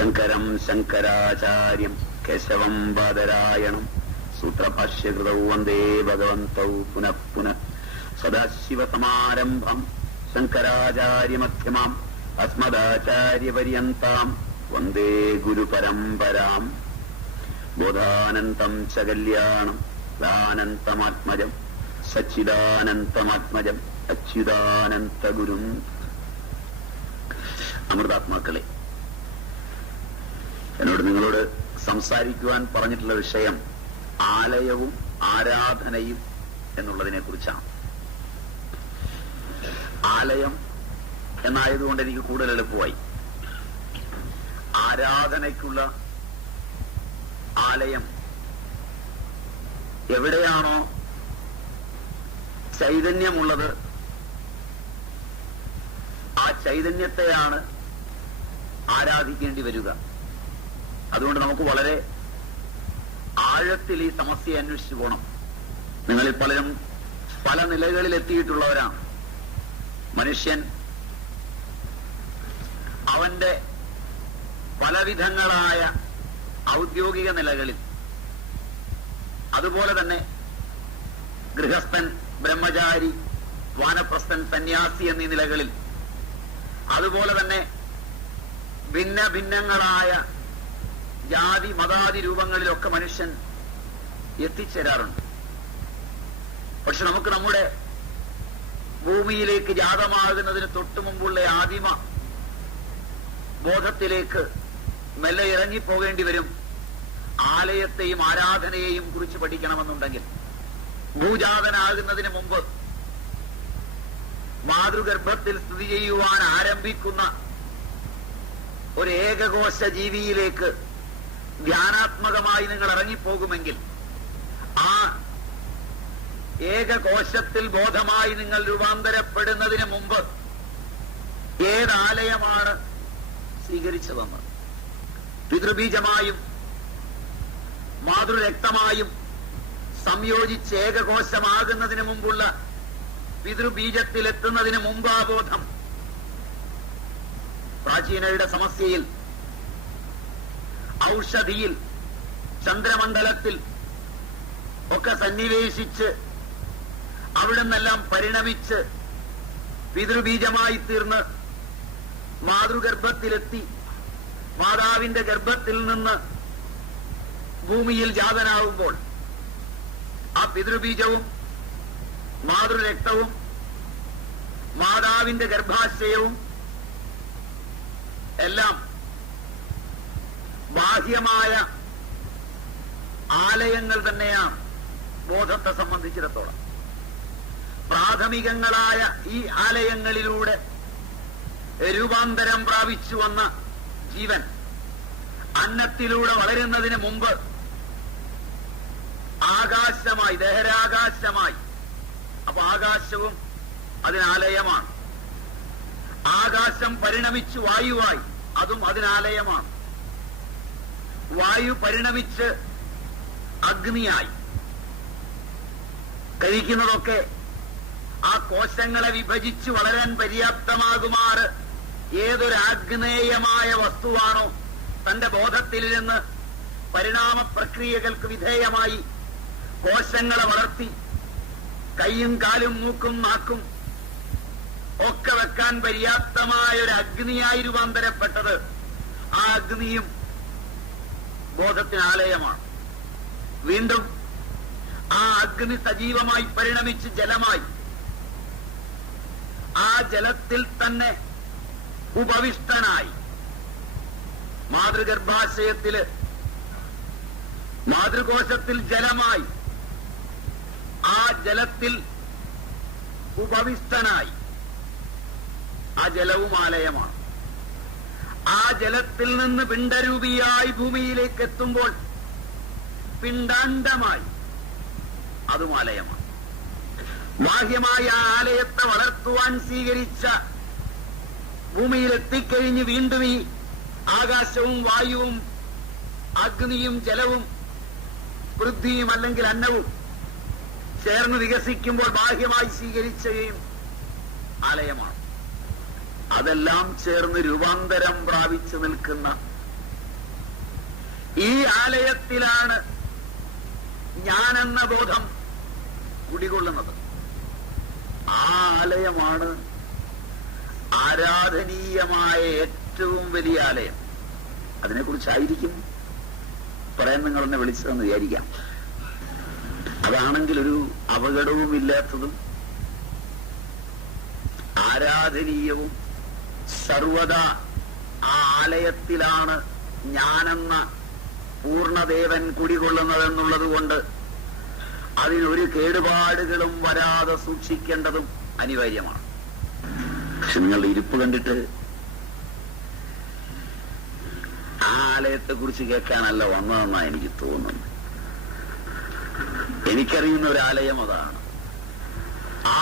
ശങ്കരം ശങ്കരാചാര്യം കേശവം ബാദരായണം സൂത്രഭാഷ്യകൃതൗ വന്ദേ ഭഗവന്തൗ പുനഃ പുനഃ. സദാശിവസമാരംഭം ശങ്കരാചാര്യമധ്യമാം അസ്മദാചാര്യപര്യന്താം വന്ദേ ഗുരുപരമ്പരാം. ബോധാനന്തം ച കല്യാണം ദാനന്തമാത്മജം സച്ചിദാനന്തമാത്മജം അച്യുതാനന്ത ഗുരും. അമൃതാത്മാക്കളെ, എന്നോട് നിങ്ങളോട് സംസാരിക്കുവാൻ പറഞ്ഞിട്ടുള്ള വിഷയം ആലയവും ആരാധനയും എന്നുള്ളതിനെ കുറിച്ചാണ്. ആലയം എന്നായതുകൊണ്ട് എനിക്ക് കൂടുതൽ എളുപ്പമായി. ആരാധനയ്ക്കുള്ള ആലയം എവിടെയാണോ ചൈതന്യമുള്ളത് ആ ചൈതന്യത്തെയാണ് ആരാധിക്കേണ്ടി വരിക. അതുകൊണ്ട് നമുക്ക് വളരെ ആഴത്തിൽ ഈ സമസ്യയെ അന്വേഷിച്ചു പോകണം. നിങ്ങളിൽ പലരും പല നിലകളിൽ എത്തിയിട്ടുള്ളവരാണ്. മനുഷ്യൻ അവന്റെ പലവിധങ്ങളായ ഔദ്യോഗിക നിലകളിൽ, അതുപോലെ തന്നെ ഗൃഹസ്ഥൻ, ബ്രഹ്മചാരി, വാനപ്രസ്ഥൻ, സന്യാസി എന്നീ നിലകളിൽ, അതുപോലെ തന്നെ ഭിന്ന ഭിന്നങ്ങളായ ജാതി മതാദി രൂപങ്ങളിലൊക്കെ മനുഷ്യൻ എത്തിച്ചേരാറുണ്ട്. പക്ഷെ നമുക്ക് നമ്മുടെ ഭൂമിയിലേക്ക് ജാതമാകുന്നതിന് തൊട്ടു മുമ്പുള്ള ആദിമ ബോധത്തിലേക്ക് മെല്ലെ ഇറങ്ങിപ്പോകേണ്ടി വരും. ആലയത്തെയും ആരാധനയെയും കുറിച്ച് പഠിക്കണമെന്നുണ്ടെങ്കിൽ ഭൂജാതനാകുന്നതിന് മുമ്പ് മാതൃഗർഭത്തിൽ സ്ഥിതി ചെയ്യുവാൻ ആരംഭിക്കുന്ന ഒരു ഏകകോശ ജീവിയിലേക്ക് ധ്യാനാത്മകമായി നിങ്ങൾ ഇറങ്ങിപ്പോകുമെങ്കിൽ ആ ഏകകോശത്തിൽ ബോധമായി നിങ്ങൾ രൂപാന്തരപ്പെടുന്നതിന് മുമ്പ് ഏതാലയമാണ് സ്വീകരിച്ചതെന്ന്, പിതൃബീജമായും മാതൃരക്തമായും സംയോജിച്ച് ഏകകോശമാകുന്നതിന് മുമ്പുള്ള പിതൃബീജത്തിലെത്തുന്നതിന് മുമ്പ് ആ ബോധം പ്രാചീനരുടെ സമസ്യയിൽ, ഔഷധിയിൽ, ചന്ദ്രമണ്ഡലത്തിൽ ഒക്കെ സന്നിവേശിച്ച് അവിടുന്നെല്ലാം പരിണമിച്ച് പിതൃബീജമായി തീർന്ന് മാതൃഗർഭത്തിലെത്തി മാതാവിന്റെ ഗർഭത്തിൽ നിന്ന് ഭൂമിയിൽ ജാതനാവുമ്പോൾ ആ പിതൃബീജവും മാതൃരക്തവും മാതാവിന്റെ ഗർഭാശയവും എല്ലാം ബാഹ്യമായ ആലയങ്ങൾ തന്നെയാണ് ബോധത്തെ സംബന്ധിച്ചിടത്തോളം. പ്രാഥമികങ്ങളായ ഈ ആലയങ്ങളിലൂടെ രൂപാന്തരം പ്രാപിച്ചു വന്ന ജീവൻ അന്നത്തിലൂടെ വളരുന്നതിന് മുമ്പ് ആകാശമായി, ദഹരാകാശമായി, അപ്പൊ ആകാശവും അതിനാലയമാണ്. ആകാശം പരിണമിച്ച് വായുവായി, അതും അതിനാലയമാണ്. വായു പരിണമിച്ച് അഗ്നിയായി. കഴിക്കുന്നതൊക്കെ ആ കോശങ്ങളെ വിഭജിച്ച് വളരാൻ പര്യാപ്തമാകുമാറ് ഏതൊരു ആഗ്നേയമായ വസ്തുവാണോ തന്റെ ബോധത്തിൽ നിന്ന് പരിണാമ പ്രക്രിയകൾക്ക് വിധേയമായി കോശങ്ങളെ വളർത്തി കൈയും കാലും മൂക്കും നാക്കും ഒക്കെ വെക്കാൻ പര്യാപ്തമായ ഒരു അഗ്നിയായി രൂപാന്തരപ്പെട്ടത്, ആ അഗ്നിയും ബോധത്തിനാലയമാണ്. വീണ്ടും ആ അഗ്നി സജീവമായി പരിണമിച്ച് ജലമായി, ആ ജലത്തിൽ തന്നെ ഉപവിഷ്ടനായി മാതൃഗർഭാശയത്തില് മാതൃകോശത്തിൽ ജലമായി, ആ ജലത്തിൽ ഉപവിഷ്ടനായി, ആ ജലവും ആലയമാണ്. ആ ജലത്തിൽ നിന്ന് പിണ്ഡരൂപിയായി ഭൂമിയിലേക്ക് എത്തുമ്പോൾ പിണ്ഡാണ്ഡമായി, അതും ആലയമാണ്. ബാഹ്യമായ ആ ആലയത്തെ വളർത്തുവാൻ സ്വീകരിച്ച ഭൂമിയിലെത്തിക്കഴിഞ്ഞ് വീണ്ടും ഈ ആകാശവും വായുവും അഗ്നിയും ജലവും പൃഥ്വിയും അല്ലെങ്കിൽ അന്നവും ചേർന്ന് വികസിക്കുമ്പോൾ ബാഹ്യമായി സ്വീകരിക്കുകയും ആലയമാണ്. അതെല്ലാം ചേർന്ന് രൂപാന്തരം പ്രാപിച്ചു നിൽക്കുന്ന ഈ ആലയത്തിലാണ് ഞാനെന്ന ബോധം കുടികൊള്ളുന്നത്. ആ ആലയമാണ് ആരാധനീയമായ ഏറ്റവും വലിയ ആലയം. അതിനെക്കുറിച്ചായിരിക്കും പറയാൻ നിങ്ങളെന്നെ വിളിച്ചതെന്ന് വിചാരിക്കാം. അതാണെങ്കിൽ ഒരു അപകടവുമില്ലാത്തതും ആരാധനീയവും സർവദാ ആ ആലയത്തിലാണ് ഞാനെന്ന പൂർണ്ണദേവൻ കുടികൊള്ളുന്നതെന്നുള്ളത് കൊണ്ട് അതിനൊരു കേടുപാടുകളും വരാതെ സൂക്ഷിക്കേണ്ടതും അനിവാര്യമാണ്. പക്ഷെ നിങ്ങളുടെ ഇരിപ്പ് കണ്ടിട്ട് ആ ആലയത്തെക്കുറിച്ച് കേൾക്കാനല്ല വന്നതെന്നാണ് എനിക്ക് തോന്നുന്നത്. എനിക്കറിയുന്ന ഒരു ആലയം അതാണ്. ആ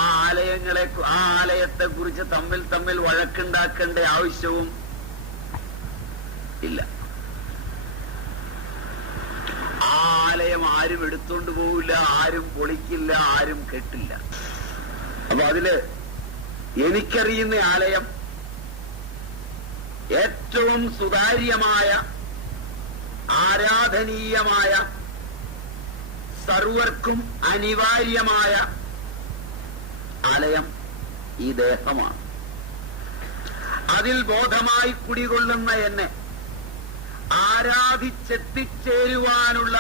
ആലയത്തെക്കുറിച്ച് തമ്മിൽ വഴക്കുണ്ടാക്കേണ്ട ആവശ്യവും ഇല്ല. ആ ആലയം ആരും എടുത്തോണ്ട് പോവില്ല, ആരും പൊളിക്കില്ല, ആരും കെട്ടില്ല. അപ്പൊ അതില് എനിക്കറിയുന്ന ആലയം ഏറ്റവും സുതാര്യമായ ആരാധനീയമായ സർവർക്കും അനിവാര്യമായ ആലയം ഈ ദേഹമാണ്. അതിൽ ബോധമായി കുടികൊള്ളുന്ന എന്നെ ആരാധിച്ചെത്തിച്ചേരുവാനുള്ള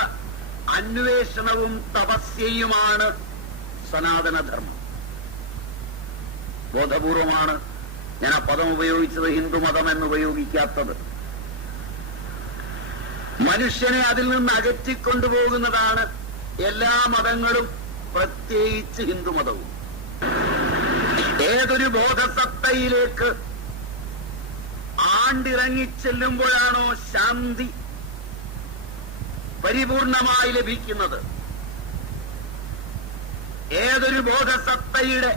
അന്വേഷണവും തപസ്യയുമാണ് സനാതനധർമ്മം. ബോധപൂർവമാണ് ഞാൻ ആ പദം ഉപയോഗിച്ചത്, ഹിന്ദുമതം എന്നുപയോഗിക്കാത്തത്. മനുഷ്യനെ അതിൽ നിന്ന് അകറ്റിക്കൊണ്ടുപോകുന്നതാണ് എല്ലാ മതങ്ങളും, പ്രത്യേകിച്ച് ഹിന്ദുമതവും. ഏതൊരു ബോധസത്തയിലേക്ക് ആണ്ടിറങ്ങിച്ചെല്ലുമ്പോഴാണോ ശാന്തി പരിപൂർണമായി ലഭിക്കുന്നത്, ഏതൊരു ബോധസത്തയുടെ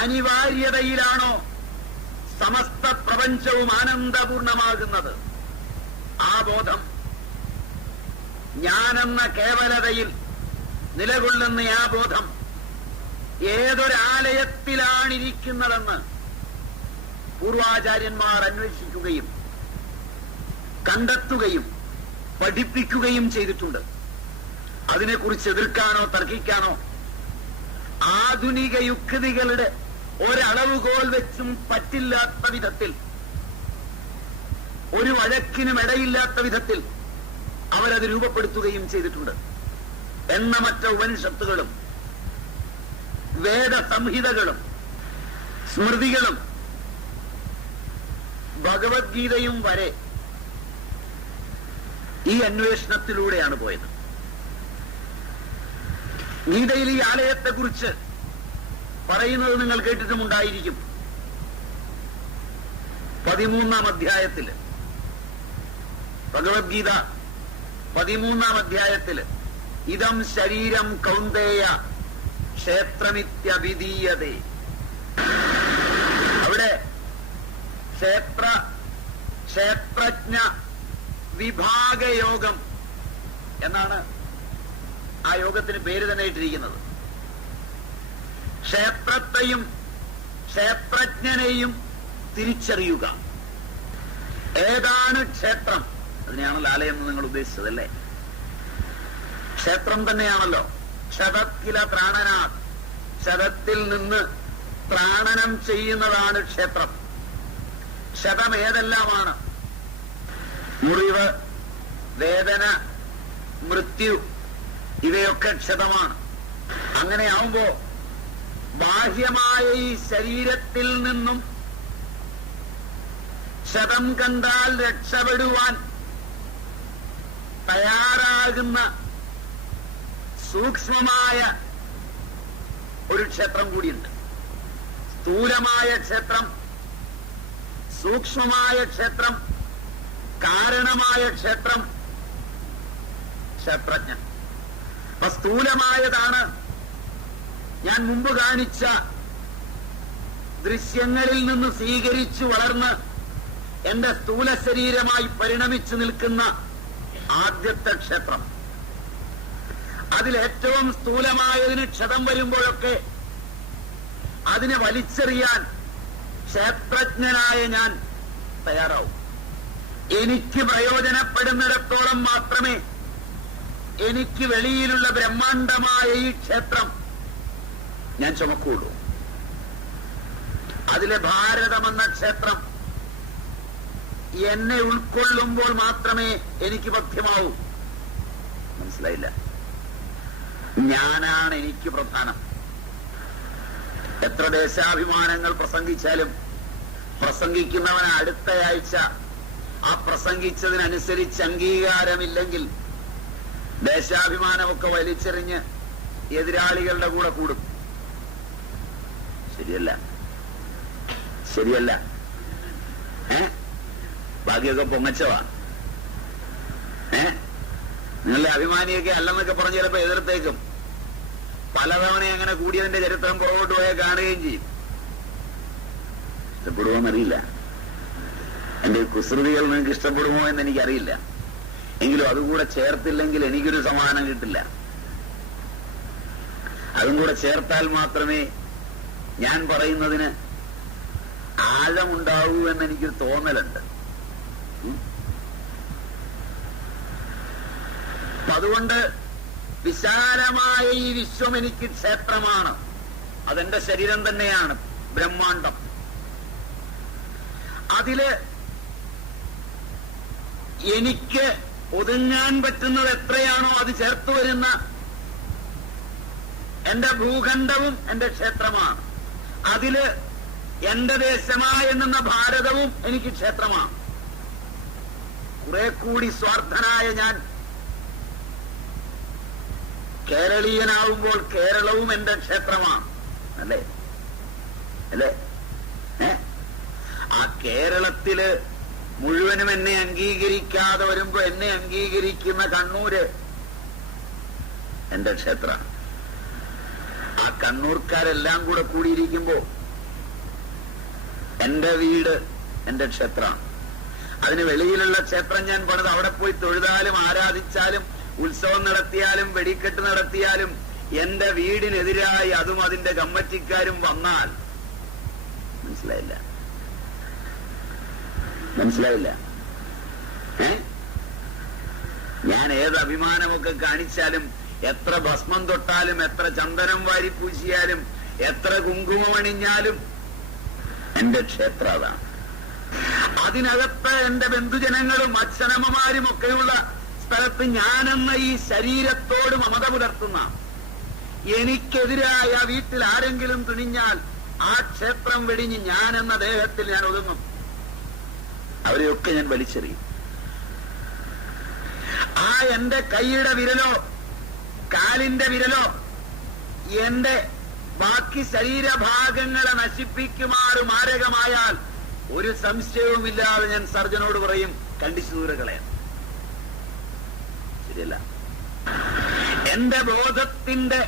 അനിവാര്യതയിലാണോ സമസ്ത പ്രപഞ്ചവും ആനന്ദപൂർണമാകുന്നത്, ആ ബോധം ഞാനെന്ന കേവലതയിൽ നിലകൊള്ളുന്ന ആ ബോധം ഏതൊരാലയത്തിലാണിരിക്കുന്നതെന്ന് പൂർവാചാര്യന്മാർ അന്വേഷിക്കുകയും കണ്ടെത്തുകയും പഠിപ്പിക്കുകയും ചെയ്തിട്ടുണ്ട്. അതിനെക്കുറിച്ച് എതിർക്കാനോ തർക്കിക്കാനോ ആധുനിക യുക്തികളുടെ ഒരളവുകോൽ വെച്ചും പറ്റില്ലാത്ത വിധത്തിൽ, ഒരു വഴക്കിനും ഇടയില്ലാത്ത വിധത്തിൽ അവരത് രൂപപ്പെടുത്തുകയും ചെയ്തിട്ടുണ്ട്. എണ്ണമറ്റ ഉപനിഷത്തുകളും വേദസംഹിതകളും സ്മൃതികളും ഭഗവത്ഗീതയും വരെ ഈ അന്വേഷണത്തിലൂടെയാണ് പോയത്. ഗീതയിൽ ഈ ആലയത്തെക്കുറിച്ച് പറയുന്നത് നിങ്ങൾ കേട്ടിട്ടുമുണ്ടായിരിക്കും. 13-ാം അധ്യായത്തില്, ഭഗവത്ഗീത 13-ാം അധ്യായത്തില്, ഇദം ശരീരം കൗന്ദേയ ക്ഷേത്രമിത്യഭിധീയതേ. അവിടെ ക്ഷേത്രജ്ഞ വിഭാഗയോഗം എന്നാണ് ആ യോഗത്തിന് പേര് തന്നെ ഇട്ടിരിക്കുന്നത്. ക്ഷേത്രത്തെയും ക്ഷേത്രജ്ഞനെയും തിരിച്ചറിയുക. ഏതാണ് ക്ഷേത്രം? അതിനെയാണല്ലോ ആലയം എന്ന് നിങ്ങൾ ഉദ്ദേശിച്ചതല്ലേ? ക്ഷേത്രം തന്നെയാണല്ലോ. ക്ഷതത്തില പ്രാണനാഥ്, ക്ഷതത്തിൽ നിന്ന് പ്രാണനം ചെയ്യുന്നതാണ് ക്ഷേത്രം. ക്ഷതം ഏതെല്ലാമാണ്? മുറിവ്, വേദന, മൃത്യു, ഇവയൊക്കെ ക്ഷതമാണ്. അങ്ങനെയാവുമ്പോ ബാഹ്യമായ ഈ ശരീരത്തിൽ നിന്നും ക്ഷതം കണ്ടാൽ രക്ഷപ്പെടുവാൻ തയ്യാറാകുന്ന സൂക്ഷ്മമായ ഒരു ക്ഷേത്രം കൂടിയുണ്ട്. സ്ഥൂലമായ ക്ഷേത്രം, സൂക്ഷ്മമായ ക്ഷേത്രം, കാരണമായ ക്ഷേത്രം, ക്ഷേത്രജ്ഞൻ. അപ്പൊ സ്ഥൂലമായതാണ് ഞാൻ മുമ്പ് കാണിച്ച ദൃശ്യങ്ങളിൽ നിന്ന് സ്വീകരിച്ചു വളർന്ന് എന്റെ സ്ഥൂല ശരീരമായി പരിണമിച്ചു നിൽക്കുന്ന ആദ്യത്തെ ക്ഷേത്രം. അതിലേറ്റവും സ്ഥൂലമായതിന് ക്ഷതം വരുമ്പോഴൊക്കെ അതിനെ വലിച്ചെറിയാൻ ക്ഷേത്രജ്ഞനായ ഞാൻ തയ്യാറാവും. എനിക്ക് പ്രയോജനപ്പെടുന്നിടത്തോളം മാത്രമേ എനിക്ക് വെളിയിലുള്ള ബ്രഹ്മാണ്ഡമായ ഈ ക്ഷേത്രം ഞാൻ ചുമക്കുള്ളൂ. അതിലെ ഭാരതമെന്ന ക്ഷേത്രം എന്നെ ഉൾക്കൊള്ളുമ്പോൾ മാത്രമേ എനിക്ക് ബോധ്യമാവൂ. മനസ്സിലായില്ല? ഞാനാണ് എനിക്ക് പ്രധാനം. എത്ര ദേശാഭിമാനങ്ങൾ പ്രസംഗിച്ചാലും പ്രസംഗിക്കുന്നവൻ അടുത്തയാഴ്ച ആ പ്രസംഗിച്ചതിനനുസരിച്ച് അംഗീകാരമില്ലെങ്കിൽ ദേശാഭിമാനമൊക്കെ വലിച്ചെറിഞ്ഞ് എതിരാളികളുടെ കൂടെ കൂടും. ശരിയല്ല? ശരിയല്ല? ബാക്കിയൊക്കെ പൊങ്ങച്ചവാ. നിങ്ങളുടെ അഭിമാനിയൊക്കെ അല്ലെന്നൊക്കെ പറഞ്ഞ് ചിലപ്പോ എതിർത്തേക്കും. പലതവണ അങ്ങനെ കൂടിയതിന്റെ ചരിത്രം പുറകോട്ട് പോയാൽ കാണുകയും ചെയ്യും. ഇഷ്ടപ്പെടുമോന്നറിയില്ല. എന്റെ കുസൃതികൾ നിങ്ങൾക്ക് ഇഷ്ടപ്പെടുമോ എന്ന് എനിക്കറിയില്ല. എങ്കിലും അതുകൂടെ ചേർത്തില്ലെങ്കിൽ എനിക്കൊരു സമാധാനം കിട്ടില്ല. അതും കൂടെ ചേർത്താൽ മാത്രമേ ഞാൻ പറയുന്നതിന് ആഴമുണ്ടാവൂ എന്ന് എനിക്കൊരു തോന്നലുണ്ട്. അതുകൊണ്ട് വിശാലമായ ഈ വിശ്വം എനിക്ക് ക്ഷേത്രമാണ്. അതെന്റെ ശരീരം തന്നെയാണ്, ബ്രഹ്മാണ്ഡം. അതില് എനിക്ക് ഒതുങ്ങാൻ പറ്റുന്നത് എത്രയാണോ അത് ചേർത്തു വരുന്ന എന്റെ ഭൂഖണ്ഡവും എന്റെ ക്ഷേത്രമാണ്. അതില് എന്റെ ദേശമായെന്ന ഭാരതവും എനിക്ക് ക്ഷേത്രമാണ്. കുറെ കൂടി സ്വാർത്ഥനായ ഞാൻ കേരളീയനാവുമ്പോൾ കേരളവും എന്റെ ക്ഷേത്രമാണ്. അല്ലേ? അല്ലേ? ആ കേരളത്തില് മുഴുവനും എന്നെ അംഗീകരിക്കാതെ വരുമ്പോ എന്നെ അംഗീകരിക്കുന്ന കണ്ണൂര് എന്റെ ക്ഷേത്രമാണ്. ആ കണ്ണൂർക്കാരെല്ലാം കൂടെ കൂടിയിരിക്കുമ്പോ എന്റെ വീട് എന്റെ ക്ഷേത്രമാണ്. അതിന് വെളിയിലുള്ള ക്ഷേത്രം ഞാൻ പണിത് അവിടെ പോയി തൊഴുതാലും ആരാധിച്ചാലും ഉത്സവം നടത്തിയാലും വെടിക്കെട്ട് നടത്തിയാലും എന്റെ വീടിനെതിരായി അതും അതിന്റെ കമ്മിറ്റിക്കാരും വന്നാൽ മനസ്സിലായില്ല? മനസ്സിലായില്ല? ഞാൻ ഏത് അഭിമാനമൊക്കെ കാണിച്ചാലും, എത്ര ഭസ്മം തൊട്ടാലും, എത്ര ചന്ദനം വാരി പൂശിയാലും, എത്ര കുങ്കുമമണിഞ്ഞാലും എന്റെ ക്ഷേത്രം അതാണ്. അതിനകത്ത് എന്റെ ബന്ധുജനങ്ങളും അച്ഛനമ്മമാരും ഒക്കെയുള്ള സ്ഥലത്ത് ഞാനെന്ന ഈ ശരീരത്തോട് മമത പുലർത്തുന്ന, എനിക്കെതിരായ വീട്ടിൽ ആരെങ്കിലും തുനിഞ്ഞാൽ ആ ക്ഷേത്രം വെടിഞ്ഞ് ഞാനെന്ന ദേഹത്തിൽ ഞാൻ ഒതുങ്ങും. അവരെയൊക്കെ ഞാൻ വലിച്ചെറിയും. ആ എന്റെ കൈയുടെ വിരലോ കാലിന്റെ വിരലോ എന്റെ ബാക്കി ശരീരഭാഗങ്ങളെ നശിപ്പിക്കുമാറ് മാരകമായാൽ ഒരു സംശയവുമില്ലാതെ ഞാൻ സർജനോട് പറയും, കണ്ടിച്ചു ദൂരെ കളയാൻ. ശരിയല്ല? എന്റെ ബോധത്തിന്റെ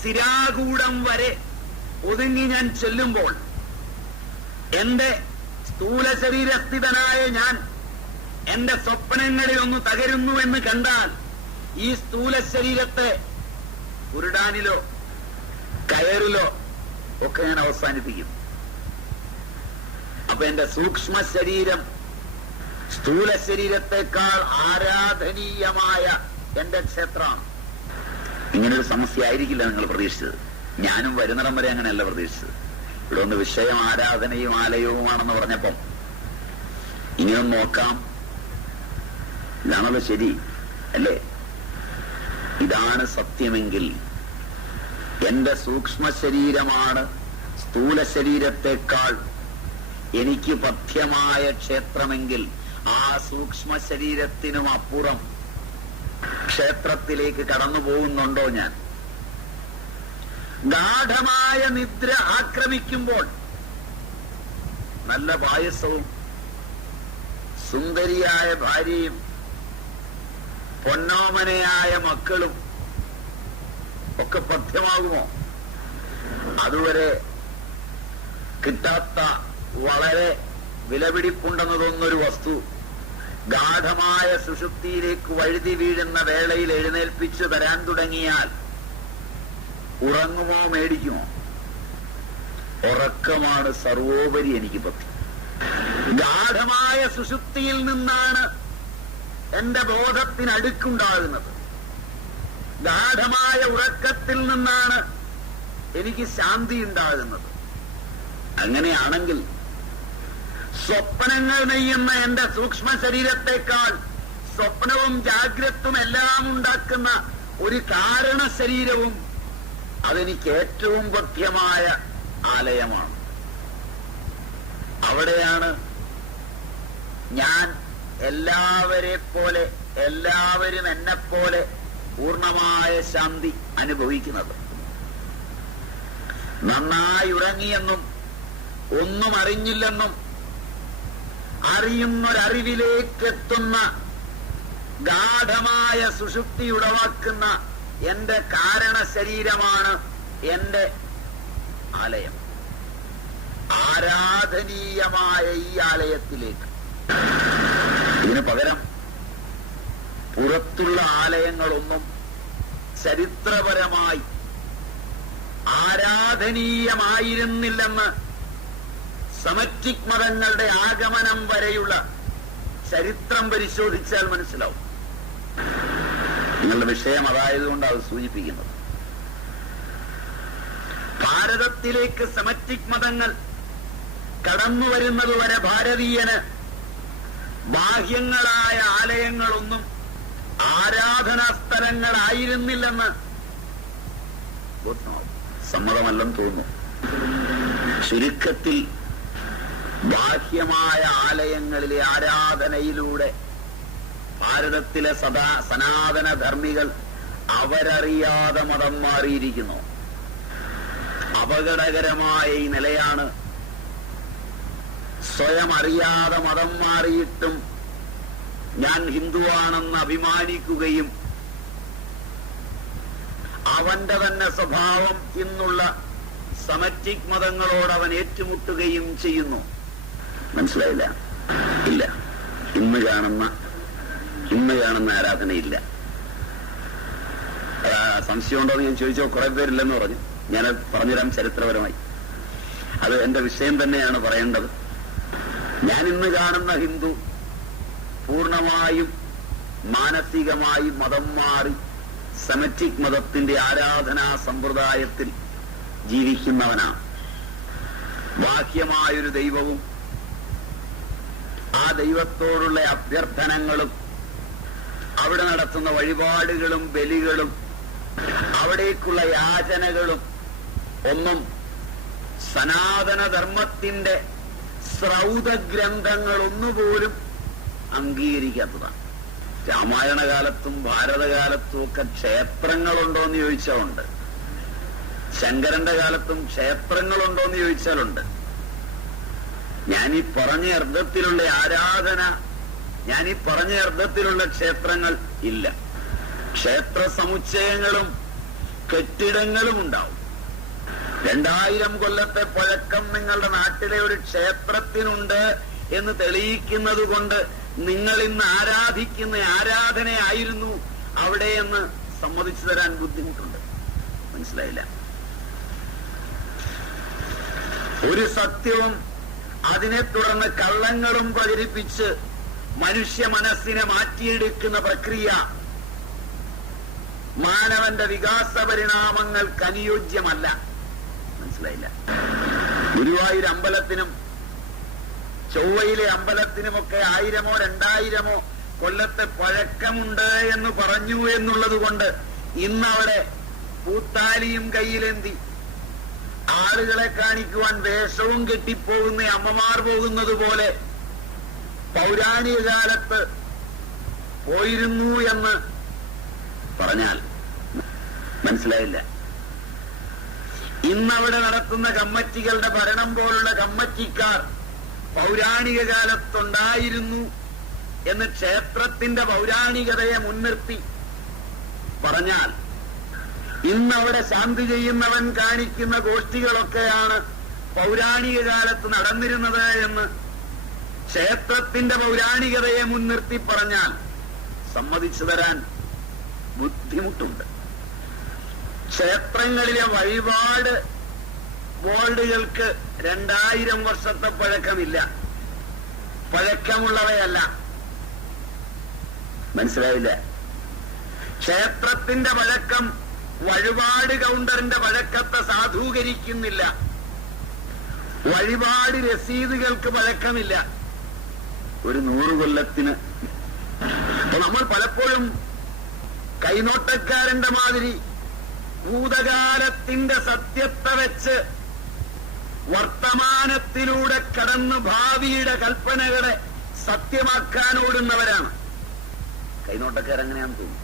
സിരാകൂടം വരെ ഒതുങ്ങി ഞാൻ ചെല്ലുമ്പോൾ എന്റെ സ്ഥൂല ശരീരസ്ഥിതനായ ഞാൻ എന്റെ സ്വപ്നങ്ങളിൽ ഒന്ന് തകരുന്നു എന്ന് കണ്ടാൽ ഈ സ്ഥൂല ശരീരത്തെ ഉരുടാനിലോ കയറിലോ ഒക്കെ ഞാൻ അവസാനിപ്പിക്കും. അപ്പൊ എന്റെ സൂക്ഷ്മ ശരീരം സ്ഥൂല ശരീരത്തെക്കാൾ ആരാധനീയമായ എന്റെ ക്ഷേത്രമാണ്. ഇങ്ങനൊരു സമസ്യ ആയിരിക്കില്ല നിങ്ങൾ പ്രതീക്ഷിച്ചത്. ഞാനും വരുന്നിടം വരെ അങ്ങനെയല്ല പ്രതീക്ഷിച്ചത്. ഇവിടെ ഒന്ന് വിഷയം ആരാധനയും ആലയവുമാണെന്ന് പറഞ്ഞപ്പം ഇനിയൊന്ന് നോക്കാം, ഇതാണല്ലോ ശരി അല്ലേ? ഇതാണ് സത്യമെങ്കിൽ എന്റെ സൂക്ഷ്മ ശരീരമാണ് സ്ഥൂല ശരീരത്തെക്കാൾ എനിക്ക് പഥ്യമായ ക്ഷേത്രമെങ്കിൽ ആ സൂക്ഷ്മ ശരീരത്തിനും അപ്പുറം ക്ഷേത്രത്തിലേക്ക് കടന്നു പോകുന്നുണ്ടോ ഞാൻ? ഗാഠമായ നിദ്ര ആക്രമിക്കുമ്പോൾ നല്ല പായസവും സുന്ദരിയായ ഭാര്യയും പൊന്നോമനയായ മക്കളും ഒക്കെ പഥ്യമാകുമോ? അതുവരെ കിട്ടാത്ത വളരെ വിലപിടിപ്പുണ്ടെന്ന് തോന്നുന്നൊരു വസ്തു ഗാഠമായ സുഷുപ്തിയിലേക്ക് വഴുതി വീഴുന്ന വേളയിൽ എഴുന്നേൽപ്പിച്ചു തരാൻ തുടങ്ങിയാൽ ഉറങ്ങുമോ, മേടിക്കുമോ? ഉറക്കമാണ് സർവോപരി എനിക്ക് പഥ്യം. ഗാഠമായ സുഷുപ്തിയിൽ നിന്നാണ് എന്റെ ബോധത്തിനടുക്കുണ്ടാകുന്നത്. ഗാഠമായ ഉറക്കത്തിൽ നിന്നാണ് എനിക്ക് ശാന്തി ഉണ്ടാകുന്നത്. അങ്ങനെയാണെങ്കിൽ സ്വപ്നങ്ങൾ നെയ്യുന്ന എന്റെ സൂക്ഷ്മ ശരീരത്തെക്കാൾ സ്വപ്നവും ജാഗ്രതും എല്ലാം ഉണ്ടാക്കുന്ന ഒരു കാരണ ശരീരവും അതെനിക്ക് ഏറ്റവും ബോധ്യമായ ആലയമാണ്. അവിടെയാണ് ഞാൻ എല്ലാവരെ പോലെ, എല്ലാവരും എന്നെപ്പോലെ പൂർണ്ണമായ ശാന്തി അനുഭവിക്കുന്നത്. നന്നായി ഉറങ്ങിയെന്നും ഒന്നും അറിഞ്ഞില്ലെന്നും അറിയുന്നൊരറിവിലേക്കെത്തുന്ന ഗാഠമായ സുഷുപ്തി ഉളവാക്കുന്ന എന്റെ കാരണ ശരീരമാണ് എന്റെ ആലയം. ആരാധനീയമായ ഈ ആലയത്തിലേക്ക് ഇതിനു പകരം പുറത്തുള്ള ആലയങ്ങളൊന്നും ചരിത്രപരമായി ആരാധനീയമായിരുന്നില്ലെന്ന് സെമറ്റിക് മതങ്ങളുടെ ആഗമനം വരെയുള്ള ചരിത്രം പരിശോധിച്ചാൽ മനസ്സിലാവും. നിങ്ങളുടെ വിഷയം അതായതുകൊണ്ട് അത് സൂചിപ്പിക്കുന്നത്. ഭാരതത്തിലേക്ക് സെമറ്റിക് മതങ്ങൾ കടന്നു വരുന്നതുവരെ ഭാരതീയന് ബാഹ്യങ്ങളായ ആലയങ്ങളൊന്നും ആരാധനാ സ്ഥലങ്ങളായിരുന്നില്ലെന്ന് സമ്മതമല്ലെന്ന് തോന്നുന്നു. ചുരുക്കത്തിൽ ബാഹ്യമായ ആലയങ്ങളിലെ ആരാധനയിലൂടെ ഭാരതത്തിലെ സനാതന ധർമ്മികൾ അവരറിയാതെ മതം മാറിയിരിക്കുന്നു. അപകടകരമായ ഈ നിലയാണ്. സ്വയം അറിയാതെ മതം മാറിയിട്ടും ഞാൻ ഹിന്ദുവാണെന്ന് അഭിമാനിക്കുകയും അവന്റെ തന്നെ സ്വഭാവം ഇന്നുള്ള സെമറ്റിക് മതങ്ങളോട് അവൻ ഏറ്റുമുട്ടുകയും ചെയ്യുന്നു. മനസ്സിലായില്ല? ഇല്ല. ഇന്ന് കാണുന്ന ആരാധനയില്ല. സംശയമുണ്ടോ എന്ന് ഞാൻ ചോദിച്ചോ, കുറെ പേരില്ലെന്ന് പറഞ്ഞു. ഞാനത് പറഞ്ഞുതരാം ചരിത്രപരമായി. അത് എന്റെ വിഷയം തന്നെയാണ് പറയേണ്ടത്. ഞാൻ ഇന്ന് കാണുന്ന ഹിന്ദു പൂർണ്ണമായും മാനസികമായി മതം മാറി സെമറ്റിക് മതത്തിന്റെ ആരാധനാ സമ്പ്രദായത്തിൽ ജീവിക്കുന്നവനാണ്. ബാഹ്യമായൊരു ദൈവവും ആ ദൈവത്തോടുള്ള അഭ്യർത്ഥനകളും അവിടെ നടത്തുന്ന വഴിപാടുകളും ബലികളും അവിടേക്കുള്ള യാചനകളും ഒന്നും സനാതനധർമ്മത്തിന്റെ ശ്രൗത ഗ്രന്ഥങ്ങളൊന്നുപോലും അംഗീകരിക്കാത്തതാണ്. രാമായണ കാലത്തും ഭാരതകാലത്തും ഒക്കെ ക്ഷേത്രങ്ങളുണ്ടോന്ന് ചോദിച്ചാലുണ്ട്. ശങ്കരന്റെ കാലത്തും ക്ഷേത്രങ്ങളുണ്ടോന്ന് ചോദിച്ചാലുണ്ട്. ഞാനീ പറഞ്ഞ അർത്ഥത്തിലുള്ള ആരാധന, ഞാനീ പറഞ്ഞ അർത്ഥത്തിലുള്ള ക്ഷേത്രങ്ങൾ ഇല്ല. ക്ഷേത്ര സമുച്ചയങ്ങളും കെട്ടിടങ്ങളും ഉണ്ടാവും. 2000 കൊല്ലത്തെ പഴക്കം നിങ്ങളുടെ നാട്ടിലെ ഒരു ക്ഷേത്രത്തിനുണ്ട് എന്ന് തെളിയിക്കുന്നത് കൊണ്ട് നിങ്ങൾ ഇന്ന് ആരാധിക്കുന്ന ആരാധനയായിരുന്നു അവിടെയെന്ന് സമ്മതിച്ചു തരാൻ ബുദ്ധിമുട്ടുണ്ട്. മനസ്സിലായില്ല? ഒരു സത്യവും അതിനെ തുടർന്ന് കള്ളങ്ങളും പ്രചരിപ്പിച്ച് മനുഷ്യ മനസ്സിനെ മാറ്റിയെടുക്കുന്ന പ്രക്രിയ മാനവന്റെ വികാസ പരിണാമങ്ങൾക്ക് അനുയോജ്യമല്ല. മനസ്സിലായില്ല? ഗുരുവായൂർ അമ്പലത്തിനും ചൊവ്വയിലെ അമ്പലത്തിനുമൊക്കെ 1000-ഓ 2000-ഓ കൊല്ലത്തെ പഴക്കമുണ്ട് എന്ന് പറഞ്ഞു എന്നുള്ളത് കൊണ്ട് ഇന്നവിടെ പൂത്താലിയും കയ്യിലെന്തി ആളുകളെ കാണിക്കുവാൻ വേഷവും കെട്ടിപ്പോകുന്ന അമ്മമാർ പോകുന്നത് പോലെ പൗരാണിക കാലത്ത് പോയിരുന്നു എന്ന് പറഞ്ഞാൽ മനസ്സിലായില്ല. ഇന്നവിടെ നടത്തുന്ന കമ്മിറ്റികളുടെ ഭരണം പോലുള്ള കമ്മിറ്റിക്കാർ പൗരാണിക കാലത്തുണ്ടായിരുന്നു എന്ന് ക്ഷേത്രത്തിന്റെ പൗരാണികതയെ മുൻനിർത്തി പറഞ്ഞാൽ ഇന്നവിടെ ശാന്തി ചെയ്യുന്നവൻ കാണിക്കുന്ന ഗോഷ്ഠികളൊക്കെയാണ് പൗരാണിക കാലത്ത് നടന്നിരുന്നത് എന്ന് ക്ഷേത്രത്തിന്റെ പൗരാണികതയെ മുൻനിർത്തി പറഞ്ഞാൽ സമ്മതിച്ചു തരാൻ ബുദ്ധിമുട്ടുണ്ട്. ക്ഷേത്രങ്ങളിലെ വഴിപാട് ബോർഡുകൾക്ക് 2000 വർഷത്തെ പഴക്കമില്ല. പഴക്കമുള്ളവയല്ല. മനസ്സിലായില്ല? ക്ഷേത്രത്തിന്റെ പഴക്കം വഴിപാട് കൗണ്ടറിന്റെ പഴക്കത്തെ സാധൂകരിക്കുന്നില്ല. വഴിപാട് രസീതുകൾക്ക് പഴക്കമില്ല. ഒരു 100 കൊല്ലത്തിന് നമ്മൾ പലപ്പോഴും കൈനോട്ടക്കാരന്റെ മാതിരി ഭൂതകാലത്തിന്റെ സത്യത്തെ വെച്ച് വർത്തമാനത്തിലൂടെ കടന്ന് ഭാവിയുടെ കൽപ്പനകളെ സത്യമാക്കാനോടുന്നവരാണ്. കൈനോട്ടക്കാരെങ്ങനെയാണെന്ന് തോന്നുന്നു.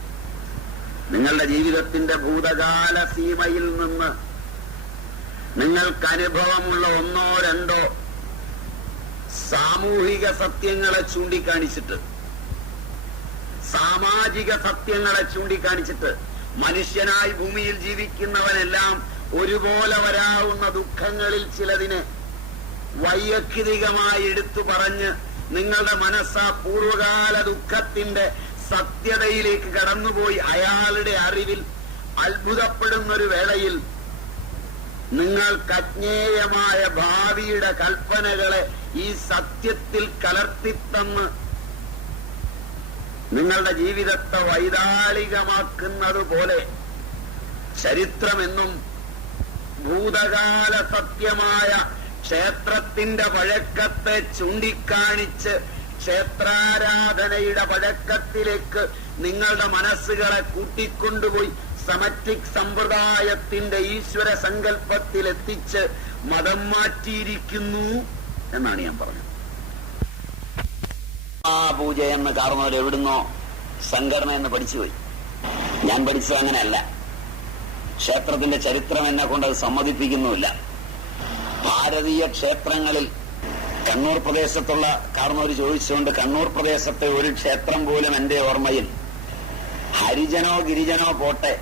നിങ്ങളുടെ ജീവിതത്തിന്റെ ഭൂതകാല സീമയിൽ നിന്ന് നിങ്ങൾക്ക് അനുഭവമുള്ള 1 or 2 സാമൂഹിക സത്യങ്ങളെ ചൂണ്ടിക്കാണിച്ചിട്ട്, സാമാജിക സത്യങ്ങളെ ചൂണ്ടിക്കാണിച്ചിട്ട്, മനുഷ്യനായി ഭൂമിയിൽ ജീവിക്കുന്നവനെല്ലാം ഒരുപോലെ വരാവുന്ന ദുഃഖങ്ങളിൽ ചിലതിനെ വൈയക്തികമായി എടുത്തു പറഞ്ഞ് നിങ്ങളുടെ മനസ്സാ പൂർവകാല ദുഃഖത്തിന്റെ സത്യതയിലേക്ക് കടന്നുപോയി അയാളുടെ അറിവിൽ അത്ഭുതപ്പെടുന്നൊരു വേളയിൽ നിങ്ങൾക്ക് അജ്ഞേയമായ ഭാവിയുടെ കൽപ്പനകളെ ഈ സത്യത്തിൽ കലർത്തിത്തന്ന് നിങ്ങളുടെ ജീവിതത്തെ വൈതാളികമാക്കുന്നത് പോലെ ചരിത്രമെന്നും ഭൂതകാല സത്യമായ ക്ഷേത്രത്തിന്റെ പഴക്കത്തെ ചൂണ്ടിക്കാണിച്ച് ക്ഷേത്രാരാധനയുടെ പഴക്കത്തിലേക്ക് നിങ്ങളുടെ മനസ്സുകളെ കൂട്ടിക്കൊണ്ടുപോയി സമറ്റിക് സമ്പ്രദായത്തിന്റെ ഈശ്വര സങ്കല്പത്തിലെത്തിച്ച് മതം മാറ്റിയിരിക്കുന്നു എന്നാണ് ഞാൻ പറഞ്ഞത്. പൂജ എന്ന് കാരണവർ എവിടുന്നോ സംഘടന എന്ന് പഠിച്ചുപോയി. ഞാൻ പഠിച്ചത് അങ്ങനെയല്ല. ക്ഷേത്രത്തിന്റെ ചരിത്രം എന്നെ കൊണ്ട് അത് സമ്മതിപ്പിക്കുന്നുമില്ല. ഭാരതീയ ക്ഷേത്രങ്ങളിൽ കണ്ണൂർ പ്രദേശത്തുള്ള കാരണവർ ചോദിച്ചുകൊണ്ട് കണ്ണൂർ പ്രദേശത്തെ ഒരു ക്ഷേത്രം പോലും എന്റെ ഓർമ്മയിൽ ഹരിജനോ ഗിരിജനോ പോട്ടെ,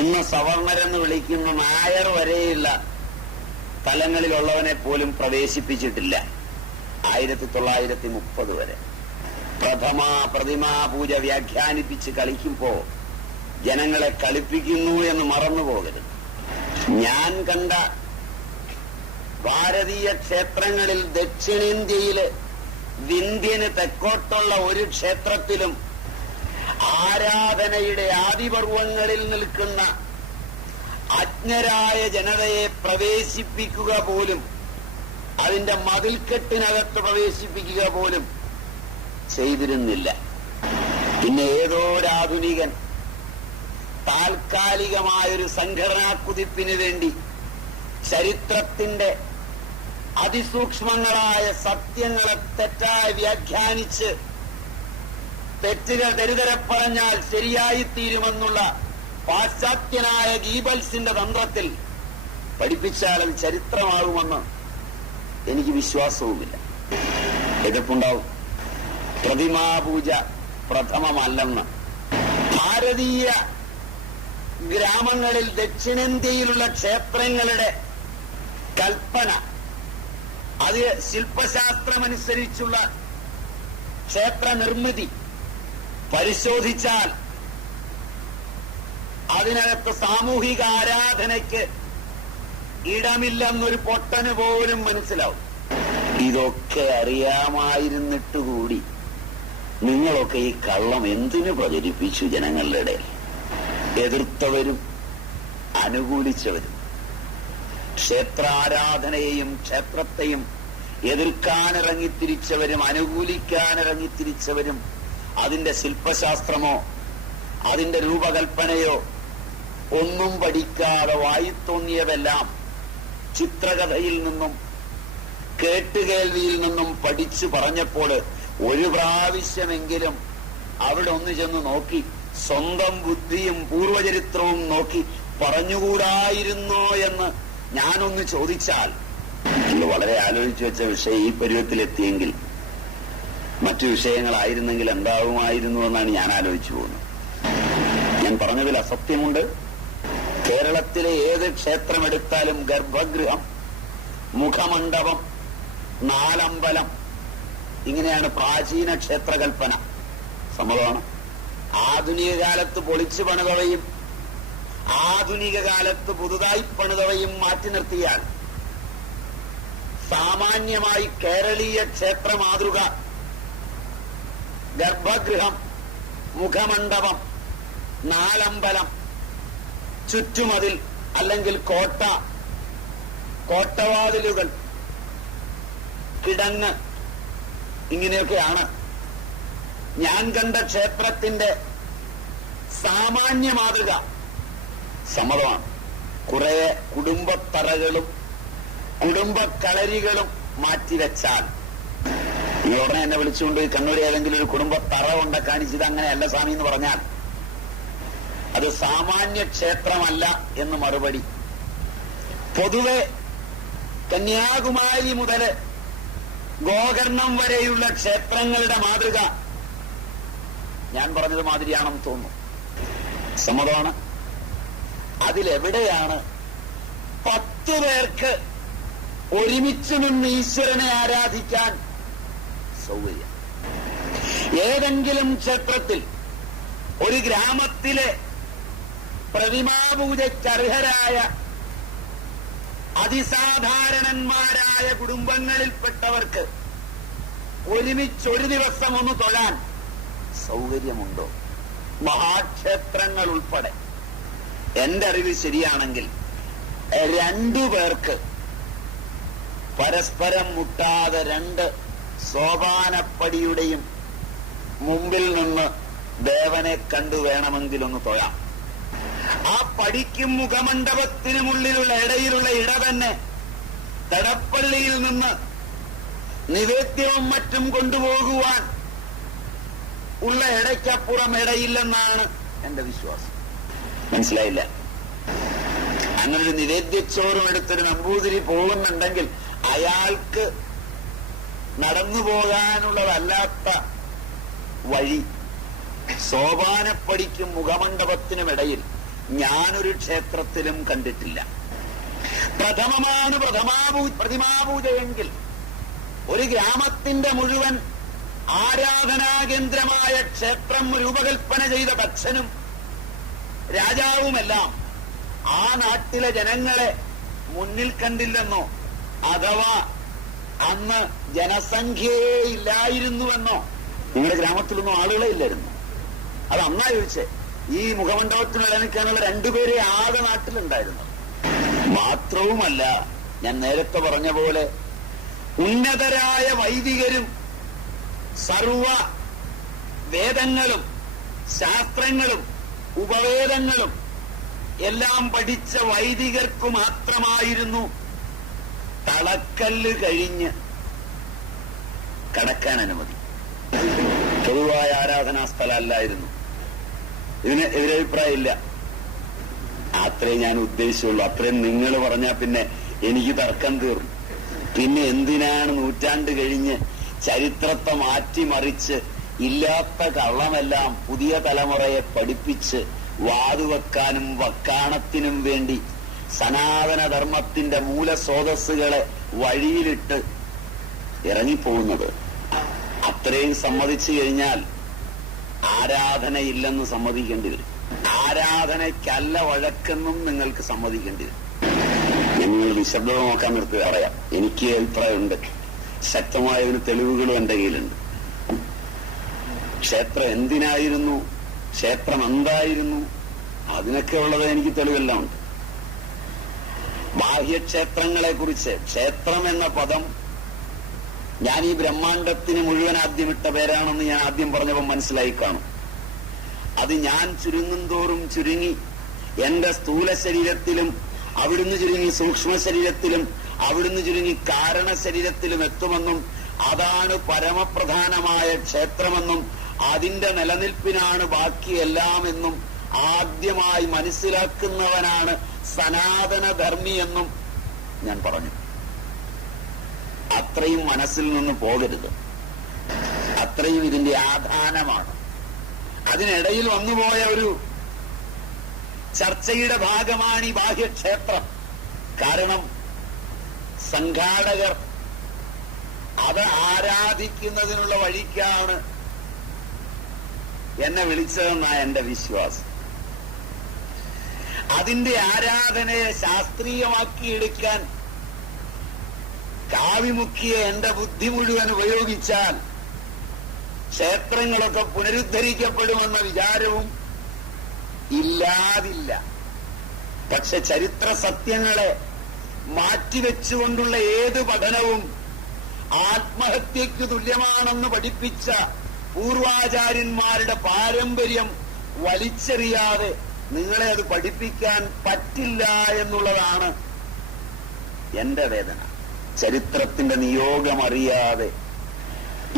ഇന്ന് സവർണരെന്ന് വിളിക്കുന്ന നായർ വരെയുള്ള തലങ്ങളിലുള്ളവനെ പോലും പ്രവേശിപ്പിച്ചിട്ടില്ല. 1930 വരെ പ്രതിമാ പൂജ വ്യാഖ്യാനിപ്പിച്ച് കളിക്കുമ്പോ ജനങ്ങളെ കളിപ്പിക്കുന്നു എന്ന് മറന്നു പോകരുത്. ഞാൻ കണ്ട ഭാരതീയ ക്ഷേത്രങ്ങളിൽ ദക്ഷിണേന്ത്യയില് വിന്ധ്യന് തെക്കോട്ടുള്ള ഒരു ക്ഷേത്രത്തിലും ആരാധനയുടെ ആദിപർവങ്ങളിൽ നിൽക്കുന്ന അജ്ഞരായ ജനതയെ പ്രവേശിപ്പിക്കുക പോലും, അതിന്റെ മതിൽക്കെട്ടിനകത്ത് പ്രവേശിപ്പിക്കുക പോലും ചെയ്തിരുന്നില്ല. പിന്നെ ഏതോരാധുനികൻ താൽക്കാലികമായൊരു സംഘടനാ കുതിപ്പിന് വേണ്ടി ചരിത്രത്തിന്റെ അതിസൂക്ഷ്മങ്ങളായ സത്യങ്ങളെ തെറ്റായി വ്യാഖ്യാനിച്ച് തെറ്റുകൾ തെരുതരെ പറഞ്ഞാൽ ശരിയായിത്തീരുമെന്നുള്ള പാശ്ചാത്യനായ ഗീബൽസിന്റെ തന്ത്രത്തിൽ പഠിപ്പിച്ചാൽ അത് ചരിത്രമാകുമെന്ന് എനിക്ക് വിശ്വാസവുമില്ല. എതിർപ്പുണ്ടാവും. പ്രതിമാപൂജ പ്രഥമമല്ലെന്ന് ഭാരതീയ ഗ്രാമങ്ങളിൽ ദക്ഷിണേന്ത്യയിലുള്ള ക്ഷേത്രങ്ങളുടെ കൽപ്പന, അത് ശില്പശാസ്ത്രമനുസരിച്ചുള്ള ക്ഷേത്ര നിർമ്മിതി പരിശോധിച്ചാൽ അതിനകത്ത് സാമൂഹിക ആരാധനയ്ക്ക് ഇടമില്ലെന്നൊരു പൊട്ടന് പോലും മനസ്സിലാവും. ഇതൊക്കെ അറിയാമായിരുന്നിട്ടുകൂടി നിങ്ങളൊക്കെ ഈ കള്ളം എന്തിനു പ്രചരിപ്പിച്ചു ജനങ്ങളുടെ ഇടയിൽ? എതിർത്തവരും അനുകൂലിച്ചവരും, ക്ഷേത്രാരാധനയെയും ക്ഷേത്രത്തെയും എതിർക്കാനിറങ്ങിത്തിരിച്ചവരും അനുകൂലിക്കാനിറങ്ങിത്തിരിച്ചവരും അതിന്റെ ശില്പശാസ്ത്രമോ അതിന്റെ രൂപകൽപ്പനയോ ഒന്നും പഠിക്കാതെ വായിത്തോന്നിയതെല്ലാം ചിത്രകഥയിൽ നിന്നും കേട്ടുകേൾവിയിൽ നിന്നും പഠിച്ചു പറഞ്ഞപ്പോൾ ഒരു പ്രാവശ്യമെങ്കിലും അവിടെ ഒന്ന് ചെന്ന് നോക്കി സ്വന്തം ബുദ്ധിയും പൂർവചരിത്രവും നോക്കി പറഞ്ഞുകൂടായിരുന്നോ എന്ന് ഞാനൊന്ന് ചോദിച്ചാൽ, വളരെ ആലോചിച്ചു വെച്ച വിഷയം ഈ പരുവത്തിലെത്തിയെങ്കിൽ മറ്റു വിഷയങ്ങളായിരുന്നെങ്കിൽ എന്താവുമായിരുന്നു എന്നാണ് ഞാൻ ആലോചിച്ചു പോകുന്നത്. ഞാൻ പറഞ്ഞതിൽ അസത്യമുണ്ട്. കേരളത്തിലെ ഏത് ക്ഷേത്രമെടുത്താലും ഗർഭഗൃഹം, മുഖമണ്ഡപം, നാലമ്പലം, ഇങ്ങനെയാണ് പ്രാചീന ക്ഷേത്രകൽപ്പന. സമ്മതമാണ്. ആധുനിക കാലത്ത് പൊളിച്ചു പണിതവയും ആധുനിക കാലത്ത് പുതുതായി പണിതവയും മാറ്റി നിർത്തിയാൽ സാമാന്യമായി കേരളീയ ക്ഷേത്ര മാതൃക ഗർഭഗൃഹം, മുഖമണ്ഡപം, നാലമ്പലം, ചുറ്റുമതിൽ അല്ലെങ്കിൽ കോട്ട, കോട്ടവാതിലുകൾ, കിടങ്ങ്, ഇങ്ങനെയൊക്കെയാണ് ഞാൻ കണ്ട ക്ഷേത്രത്തിന്റെ സാമാന്യ മാതൃക. സമ്മതമാണ്. കുറെ കുടുംബത്തറകളും കുടുംബക്കളരികളും മാറ്റിവെച്ചാൽ, ഈ ഉടനെ എന്നെ വിളിച്ചുകൊണ്ട് കണ്ണൂർ ഏതെങ്കിലും ഒരു കുടുംബത്തറ കൊണ്ട് കാണിച്ചത് അങ്ങനെയല്ല സ്വാമി എന്ന് പറഞ്ഞാൽ അത് സാമാന്യ ക്ഷേത്രമല്ല എന്ന് മറുപടി. പൊതുവെ കന്യാകുമാരി മുതൽ ഗോകർണം വരെയുള്ള ക്ഷേത്രങ്ങളുടെ മാതൃക ഞാൻ പറഞ്ഞത് മാതിരിയാണെന്ന് തോന്നുന്നു. സമ്മതമാണ്. അതിലെവിടെയാണ് 10 പേർക്ക് ഒരുമിച്ച് നിന്ന് ഈശ്വരനെ ആരാധിക്കാൻ സൗകര്യം? ഏതെങ്കിലും ക്ഷേത്രത്തിൽ ഒരു ഗ്രാമത്തിലെ പ്രതിമാപൂജയ്ക്കർഹരായ അതിസാധാരണന്മാരായ കുടുംബങ്ങളിൽപ്പെട്ടവർക്ക് ഒരുമിച്ചൊരു ദിവസം ഒന്ന് തൊഴാൻ സൗകര്യമുണ്ടോ? മഹാക്ഷേത്രങ്ങൾ ഉൾപ്പെടെ എന്റെ അറിവ് ശരിയാണെങ്കിൽ 2 പേർക്ക് പരസ്പരം മുട്ടാതെ 2 സോപാനപ്പടിയുടെയും മുമ്പിൽ നിന്ന് ദേവനെ കണ്ടു വേണമെങ്കിലൊന്ന് തൊഴാം. ആ പടിക്കും മുഖമണ്ഡപത്തിനുമുള്ളിലുള്ള ഇടയിലുള്ള ഇട തന്നെ തടപ്പള്ളിയിൽ നിന്ന് നിവേദ്യവും മറ്റും കൊണ്ടുപോകുവാൻ ഉള്ള ഇടയ്ക്കപ്പുറം ഇടയില്ലെന്നാണ് എന്റെ വിശ്വാസം. മനസ്സിലായില്ല? അങ്ങനൊരു നിവേദ്യച്ചോറും എടുത്തൊരു നമ്പൂതിരി പോകുന്നുണ്ടെങ്കിൽ അയാൾക്ക് നടന്നു പോകാനുള്ളതല്ലാത്ത വഴി സോപാനപ്പടിക്കും മുഖമണ്ഡപത്തിനുമിടയിൽ ഞാനൊരു ക്ഷേത്രത്തിലും കണ്ടിട്ടില്ല. പ്രഥമമാണ് പ്രതിമാപൂജയെങ്കിൽ ഒരു ഗ്രാമത്തിന്റെ മുഴുവൻ ആരാധനാകേന്ദ്രമായ ക്ഷേത്രം രൂപകൽപ്പന ചെയ്ത ദക്ഷനും രാജാവുമെല്ലാം ആ നാട്ടിലെ ജനങ്ങളെ മുന്നിൽ കണ്ടില്ലെന്നോ അഥവാ അന്ന് ജനസംഖ്യയെ ഇല്ലായിരുന്നുവെന്നോ? നിങ്ങളുടെ ഗ്രാമത്തിലൊന്നും ആളുകളെ ഇല്ലായിരുന്നു. അത് അന്നാ ചോദിച്ചേ. ഈ മുഖമണ്ഡപത്തിന് ഇടനിൽക്കാനുള്ള 2 പേരെ ആകെ നാട്ടിലുണ്ടായിരുന്നു. മാത്രവുമല്ല, ഞാൻ നേരത്തെ പറഞ്ഞ പോലെ ഉന്നതരായ വൈദികരും സർവ വേദങ്ങളും ശാസ്ത്രങ്ങളും ഉപവേദങ്ങളും എല്ലാം പഠിച്ച വൈദികർക്കു മാത്രമായിരുന്നു തളക്കല്ല് കഴിഞ്ഞ് കടക്കാൻ അനുമതി. പൊതുവായ ആരാധനാ സ്ഥലമല്ലായിരുന്നു. ഇതിന് എതിരഭിപ്രായമില്ല. അത്രേ ഞാൻ ഉദ്ദേശിച്ചുള്ളൂ. അത്രയും നിങ്ങൾ പറഞ്ഞാൽ പിന്നെ എനിക്ക് തർക്കം തീർന്നു. പിന്നെ എന്തിനാണ് നൂറ്റാണ്ട് കഴിഞ്ഞ് ചരിത്രത്തെ മാറ്റിമറിച്ച് ഇല്ലാത്ത കള്ളമെല്ലാം പുതിയ തലമുറയെ പഠിപ്പിച്ച് വാതുവെക്കാനും വക്കാണത്തിനും വേണ്ടി സനാതനധർമ്മത്തിന്റെ മൂലസ്രോതസ്സുകളെ വഴിയിലിട്ട് ഇറങ്ങിപ്പോകുന്നത്? അത്രയും സമ്മതിച്ചു കഴിഞ്ഞാൽ ആരാധനയില്ലെന്ന് സമ്മതിക്കേണ്ടി വരും. ആരാധനയ്ക്കല്ല വഴക്കെന്നും നിങ്ങൾക്ക് സമ്മതിക്കേണ്ടി വരും. നിങ്ങൾ നിശബ്ദത നോക്കാൻ നിർത്തി അറിയാം. എനിക്ക് അഭിപ്രായമുണ്ട്. ശക്തമായതിന് തെളിവുകളും എന്റെ കയ്യിലുണ്ട്. ക്ഷേത്രം എന്തിനായിരുന്നു, ക്ഷേത്രം എന്തായിരുന്നു, അതിനൊക്കെ ഉള്ളത് എനിക്ക് തെളിവെല്ലാം ഉണ്ട്. ബാഹ്യക്ഷേത്രങ്ങളെ കുറിച്ച് ക്ഷേത്രം എന്ന പദം ഞാൻ ഈ ബ്രഹ്മാണ്ടത്തിന് മുഴുവൻ ആദ്യമിട്ട പേരാണെന്ന് ഞാൻ ആദ്യം പറഞ്ഞപ്പോൾ മനസ്സിലായി കാണും. അത് ഞാൻ ചുരുങ്ങും തോറും ചുരുങ്ങി എന്റെ സ്ഥൂല ശരീരത്തിലും അവിടുന്ന് ചുരുങ്ങി സൂക്ഷ്മ ശരീരത്തിലും അവിടുന്ന് ചുരുങ്ങി കാരണ ശരീരത്തിലും എത്തുമെന്നും അതാണ് പരമപ്രധാനമായ ക്ഷേത്രമെന്നും അതിന്റെ നിലനിൽപ്പിനാണ് ബാക്കിയെല്ലാം എന്നും ആദ്യമായി മനസ്സിലാക്കുന്നവനാണ് സനാതനധർമ്മി എന്നും ഞാൻ പറഞ്ഞു. അത്രയും മനസ്സിൽ നിന്ന് പോകരുത്. അത്രയും ഇതിന്റെ ആധാനമാണ്. അതിനിടയിൽ വന്നുപോയ ഒരു ചർച്ചയുടെ ഭാഗമാണ് ഈ ബാഹ്യക്ഷേത്രം. കാരണം സംഘാടകർ അത് ആരാധിക്കുന്നതിനുള്ള വഴിക്കാണ് എന്നെ വിളിച്ചതെന്നാണ് എന്റെ വിശ്വാസം. അതിന്റെ ആരാധനയെ ശാസ്ത്രീയമാക്കിയെടുക്കാൻ കാവിമുക്കിയ എന്റെ ബുദ്ധി മുഴുവൻ ഉപയോഗിച്ചാൽ ക്ഷേത്രങ്ങളൊക്കെ പുനരുദ്ധരിക്കപ്പെടുമെന്ന വിചാരവും ഇല്ലാതില്ല. പക്ഷെ ചരിത്ര സത്യങ്ങളെ മാറ്റിവെച്ചുകൊണ്ടുള്ള ഏത് പഠനവും ആത്മഹത്യയ്ക്ക് തുല്യമാണെന്ന് പഠിപ്പിച്ച പൂർവാചാര്യന്മാരുടെ പാരമ്പര്യം വലിച്ചെറിയാതെ നിങ്ങളെ അത് പഠിപ്പിക്കാൻ പറ്റില്ല എന്നുള്ളതാണ് എന്റെ വേദന. ചരിത്രത്തിന്റെ നിയോഗം അറിയാതെ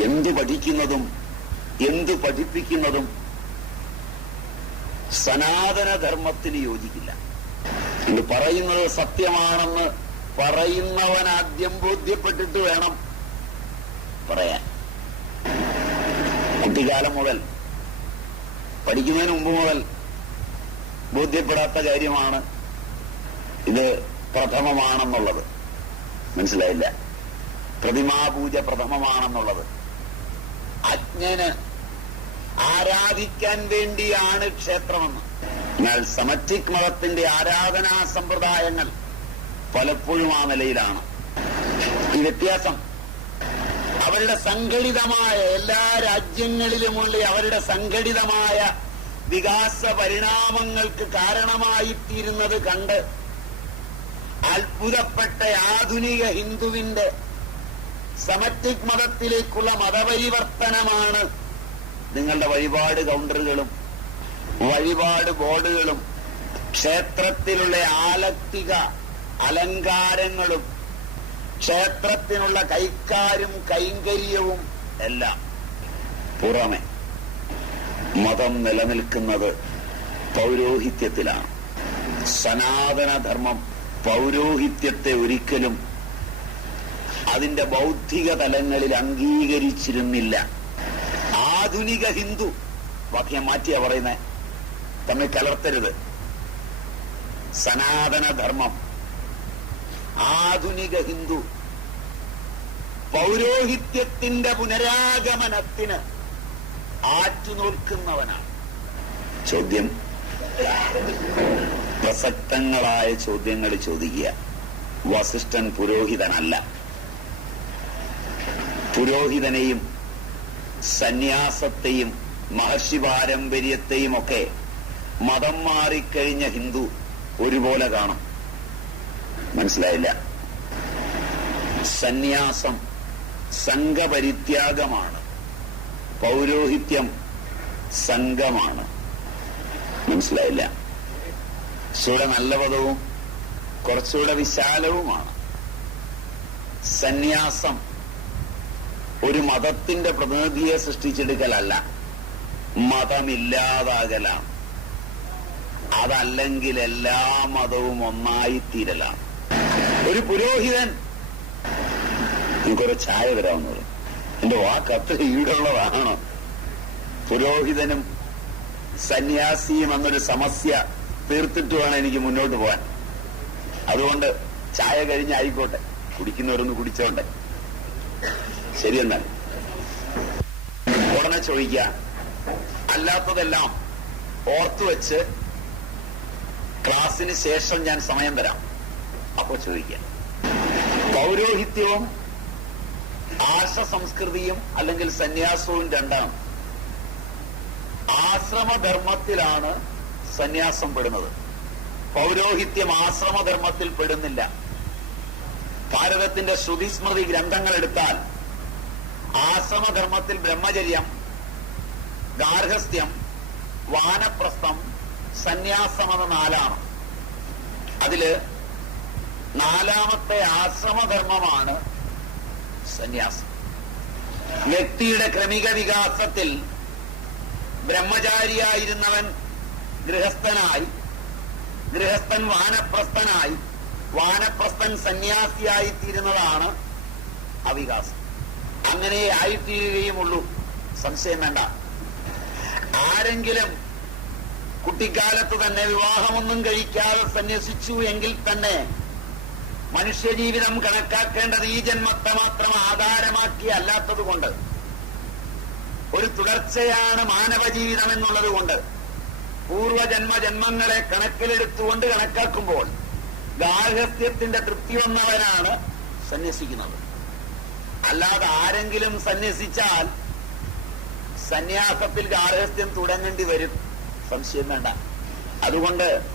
എന്തു പഠിക്കുന്നതും എന്തു പഠിപ്പിക്കുന്നതും സനാതനധർമ്മത്തിന് യോജിക്കില്ല. ഇത് പറയുന്നത് സത്യമാണെന്ന് പറയുന്നവൻ ആദ്യം ബോധ്യപ്പെട്ടിട്ട് വേണം പറയാൻ. കുട്ടിക്കാലം മുതൽ, പഠിക്കുന്നതിന് മുമ്പ് മുതൽ ബോധ്യപ്പെടാത്ത കാര്യമാണ് ഇത് പ്രഥമമാണെന്നുള്ളത്. മനസ്സിലായില്ല? പ്രതിമാപൂജ പ്രഥമമാണെന്നുള്ളത്. അജ്ഞന് ആരാധിക്കാൻ വേണ്ടിയാണ് ക്ഷേത്രമെന്ന്. എന്നാൽ സമറ്റിക് മതത്തിന്റെ ആരാധനാ സമ്പ്രദായങ്ങൾ പലപ്പോഴും ആ നിലയിലാണ്. ഈ വ്യത്യാസം അവരുടെ സംഘടിതമായ, എല്ലാ രാജ്യങ്ങളിലുമുള്ള അവരുടെ സംഘടിതമായ വികാസ പരിണാമങ്ങൾക്ക് കാരണമായിത്തീരുന്നത് കണ്ട് അത്ഭുതപ്പെട്ട ആധുനിക ഹിന്ദുവിന്റെ സമറ്റിക് മതത്തിലേക്കുള്ള മതപരിവർത്തനമാണ് നിങ്ങളുടെ വഴിപാട് കൗണ്ടറുകളും വഴിപാട് ബോർഡുകളും ക്ഷേത്രത്തിലുള്ള ആലക്തിക അലങ്കാരങ്ങളും ക്ഷേത്രത്തിനുള്ള കൈക്കാരും കൈങ്കര്യവും എല്ലാം. പുറമെ മതം നിലനിൽക്കുന്നത് പൗരോഹിത്യത്തിലാണ്. സനാതനധർമ്മം പൗരോഹിത്യത്തെ ഒരിക്കലും അതിന്റെ ബൗദ്ധിക തലങ്ങളിൽ അംഗീകരിച്ചിരുന്നില്ല. ആധുനിക ഹിന്ദു, വാക്യം മാറ്റിയാ പറയുന്നേ, തമ്മിൽ കലർത്തരുത്. സനാതനധർമ്മം, ആധുനിക ഹിന്ദു പൗരോഹിത്യത്തിന്റെ പുനരാഗമനത്തിന് ആറ്റുനോൽക്കുന്നവനാണ്. ചോദ്യം, പ്രസക്തങ്ങളായ ചോദ്യങ്ങൾ ചോദിക്കുക. വസിഷ്ഠൻ പുരോഹിതനല്ല. പുരോഹിതനെയും സന്യാസത്തെയും മഹർഷി പാരമ്പര്യത്തെയും ഒക്കെ മതം മാറിക്കഴിഞ്ഞ ഹിന്ദു ഒരുപോലെ കാണും. മനസ്സിലായില്ല? സന്യാസം സംഘപരിത്യാഗമാണ്, പൗരോഹിത്യം സംഘമാണ്. മനസ്സിലായില്ല? കുറച്ചുകൂടെ നല്ല പദവും കുറച്ചുകൂടെ വിശാലവുമാണ്. സന്യാസം ഒരു മതത്തിന്റെ പ്രതിനിധിയെ സൃഷ്ടിച്ചെടുക്കലല്ല, മതമില്ലാതാകലാണ്. അതല്ലെങ്കിൽ എല്ലാ മതവും ഒന്നായിത്തീരലാണ്. ഒരു പുരോഹിതൻ, എനിക്കൊരു ചായ വരാവുന്നത്, എന്റെ വാക്ക് അത്ര ഈടുള്ളതാണോ? പുരോഹിതനും സന്യാസിയും എന്നൊരു സമസ്യ തീർത്തിട്ട് വേണം എനിക്ക് മുന്നോട്ട് പോകാൻ. അതുകൊണ്ട് ചായ കഴിഞ്ഞായിക്കോട്ടെ, കുടിക്കുന്നവരൊന്ന് കുടിച്ചോട്ടെ. ശരിയെന്നാൽ ഉടനെ ചോദിക്കുക, അല്ലാത്തതെല്ലാം ഓർത്തുവെച്ച് ക്ലാസ്സിന് ശേഷം ഞാൻ സമയം തരാം. അപ്പോ ചോദിക്കുക, പൗരോഹിത്യവും ആർഷ സംസ്കൃതിയും അല്ലെങ്കിൽ സന്യാസവും രണ്ടാണ്. ആശ്രമധർമ്മത്തിലാണ് സന്യാസം പെടുന്നത്. പൗരോഹിത്യം ആശ്രമധർമ്മത്തിൽ പെടുന്നില്ല. ഭാരതത്തിന്റെ ശ്രുതിസ്മൃതി ഗ്രന്ഥങ്ങൾ എടുത്താൽ ആശ്രമധർമ്മത്തിൽ ബ്രഹ്മചര്യം, ഗാർഹസ്ഥ്യം, വാനപ്രസ്ഥം, സന്യാസം എന്ന 4ആണ്. അതില് 4ാമത്തെ ആശ്രമധർമ്മമാണ് സന്യാസം. വ്യക്തിയുടെ ക്രമിക വികാസത്തിൽ ബ്രഹ്മചാരിയായിരുന്നവൻ ഗൃഹസ്ഥനായി, ഗൃഹസ്ഥൻ വാനപ്രസ്ഥനായി, വാനപ്രസ്ഥൻ സന്യാസിയായിത്തീരുന്നതാണ് അവികാസം. അങ്ങനെ ആയിത്തീരുകയുമുള്ളൂ, സംശയം വേണ്ട. ആരെങ്കിലും കുട്ടിക്കാലത്ത് തന്നെ വിവാഹമൊന്നും കഴിക്കാതെ സന്യസിച്ചു എങ്കിൽ തന്നെ മനുഷ്യജീവിതം കണക്കാക്കേണ്ടത് ഈ ജന്മത്തെ മാത്രം ആധാരമാക്കി അല്ലാത്തത് കൊണ്ട്, ഒരു തുടർച്ചയാണ് മാനവ ജീവിതം എന്നുള്ളത് കൊണ്ട്, പൂർവജന്മജന്മങ്ങളെ കണക്കിലെടുത്തുകൊണ്ട് കണക്കാക്കുമ്പോൾ ഗാർഹസ്ഥ്യത്തിന്റെ തൃപ്തി വന്നവനാണ് സന്യസിക്കുന്നത്. അല്ലാതെ ആരെങ്കിലും സന്യസിച്ചാൽ സന്യാസത്തിൽ ഗാർഹസ്ഥ്യം തുടങ്ങേണ്ടി വരും, സംശയം വേണ്ട. അതുകൊണ്ട്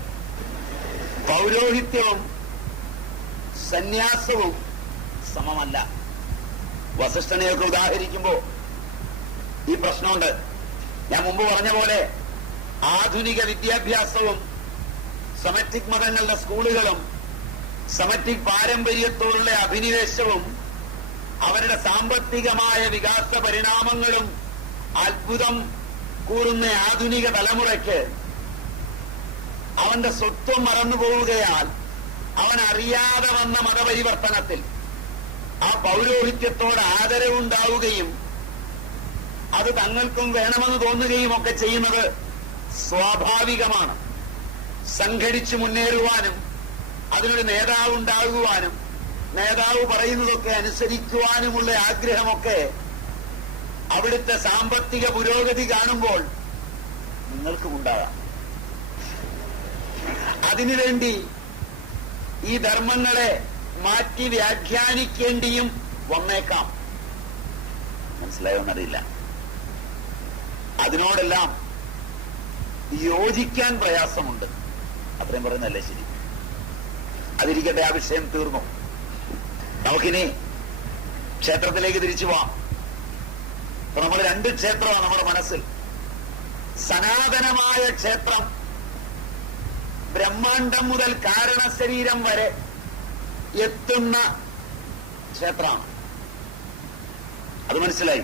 പൗരോഹിത്യവും സന്യാസവും സമമല്ല. വസിഷ്ഠനെയൊക്കെ ഉദാഹരിക്കുമ്പോ ഈ പ്രശ്നമുണ്ട്. ഞാൻ മുമ്പ് പറഞ്ഞ പോലെ ആധുനിക വിദ്യാഭ്യാസവും സെമറ്റിക് മതങ്ങളുടെ സ്കൂളുകളും സെമറ്റിക് പാരമ്പര്യത്തോടുള്ള അഭിനിവേശവും അവരുടെ സാമ്പത്തികമായ വികാസ പരിണാമങ്ങളും അത്ഭുതം കൂറുന്ന ആധുനിക തലമുറയ്ക്ക് അവന്റെ സ്വത്വം മറന്നുപോവുകയാൽ അവൻ അറിയാതെ വന്ന മതപരിവർത്തനത്തിൽ ആ പൗരോഹിത്യത്തോട് ആദരവുണ്ടാവുകയും അത് തങ്ങൾക്കും വേണമെന്ന് തോന്നുകയും ഒക്കെ ചെയ്യുന്നത് സ്വാഭാവികമാണ്. സംഘടിച്ചു മുന്നേറുവാനും അതിനൊരു നേതാവ് ഉണ്ടാകുവാനും നേതാവ് പറയുന്നതൊക്കെ അനുസരിക്കുവാനുമുള്ള ആഗ്രഹമൊക്കെ അവിടുത്തെ സാമ്പത്തിക പുരോഗതി കാണുമ്പോൾ നിങ്ങൾക്കും ഉണ്ടാകാം. അതിനുവേണ്ടി ഈ ധർമ്മങ്ങളെ മാറ്റി വ്യാഖ്യാനിക്കേണ്ടിയും വന്നേക്കാം. മനസ്സിലായോന്നറിയില്ല. അതിനോടെല്ലാം യോജിക്കാൻ പ്രയാസമുണ്ട്. അത്രയും പറയുന്നല്ലേ ശരി. അതിരിക്കട്ടെ, ആ വിഷയം തീർന്നു. നമുക്കിനി ക്ഷേത്രത്തിലേക്ക് തിരിച്ചു പോവാം. അപ്പൊ നമ്മൾ രണ്ട് ക്ഷേത്രമാണ് നമ്മുടെ മനസ്സിൽ. സനാതനമായ ക്ഷേത്രം ബ്രഹ്മാണ്ടം മുതൽ കാരണശരീരം വരെ എത്തുന്ന ക്ഷേത്രമാണ്. അത് മനസ്സിലായി.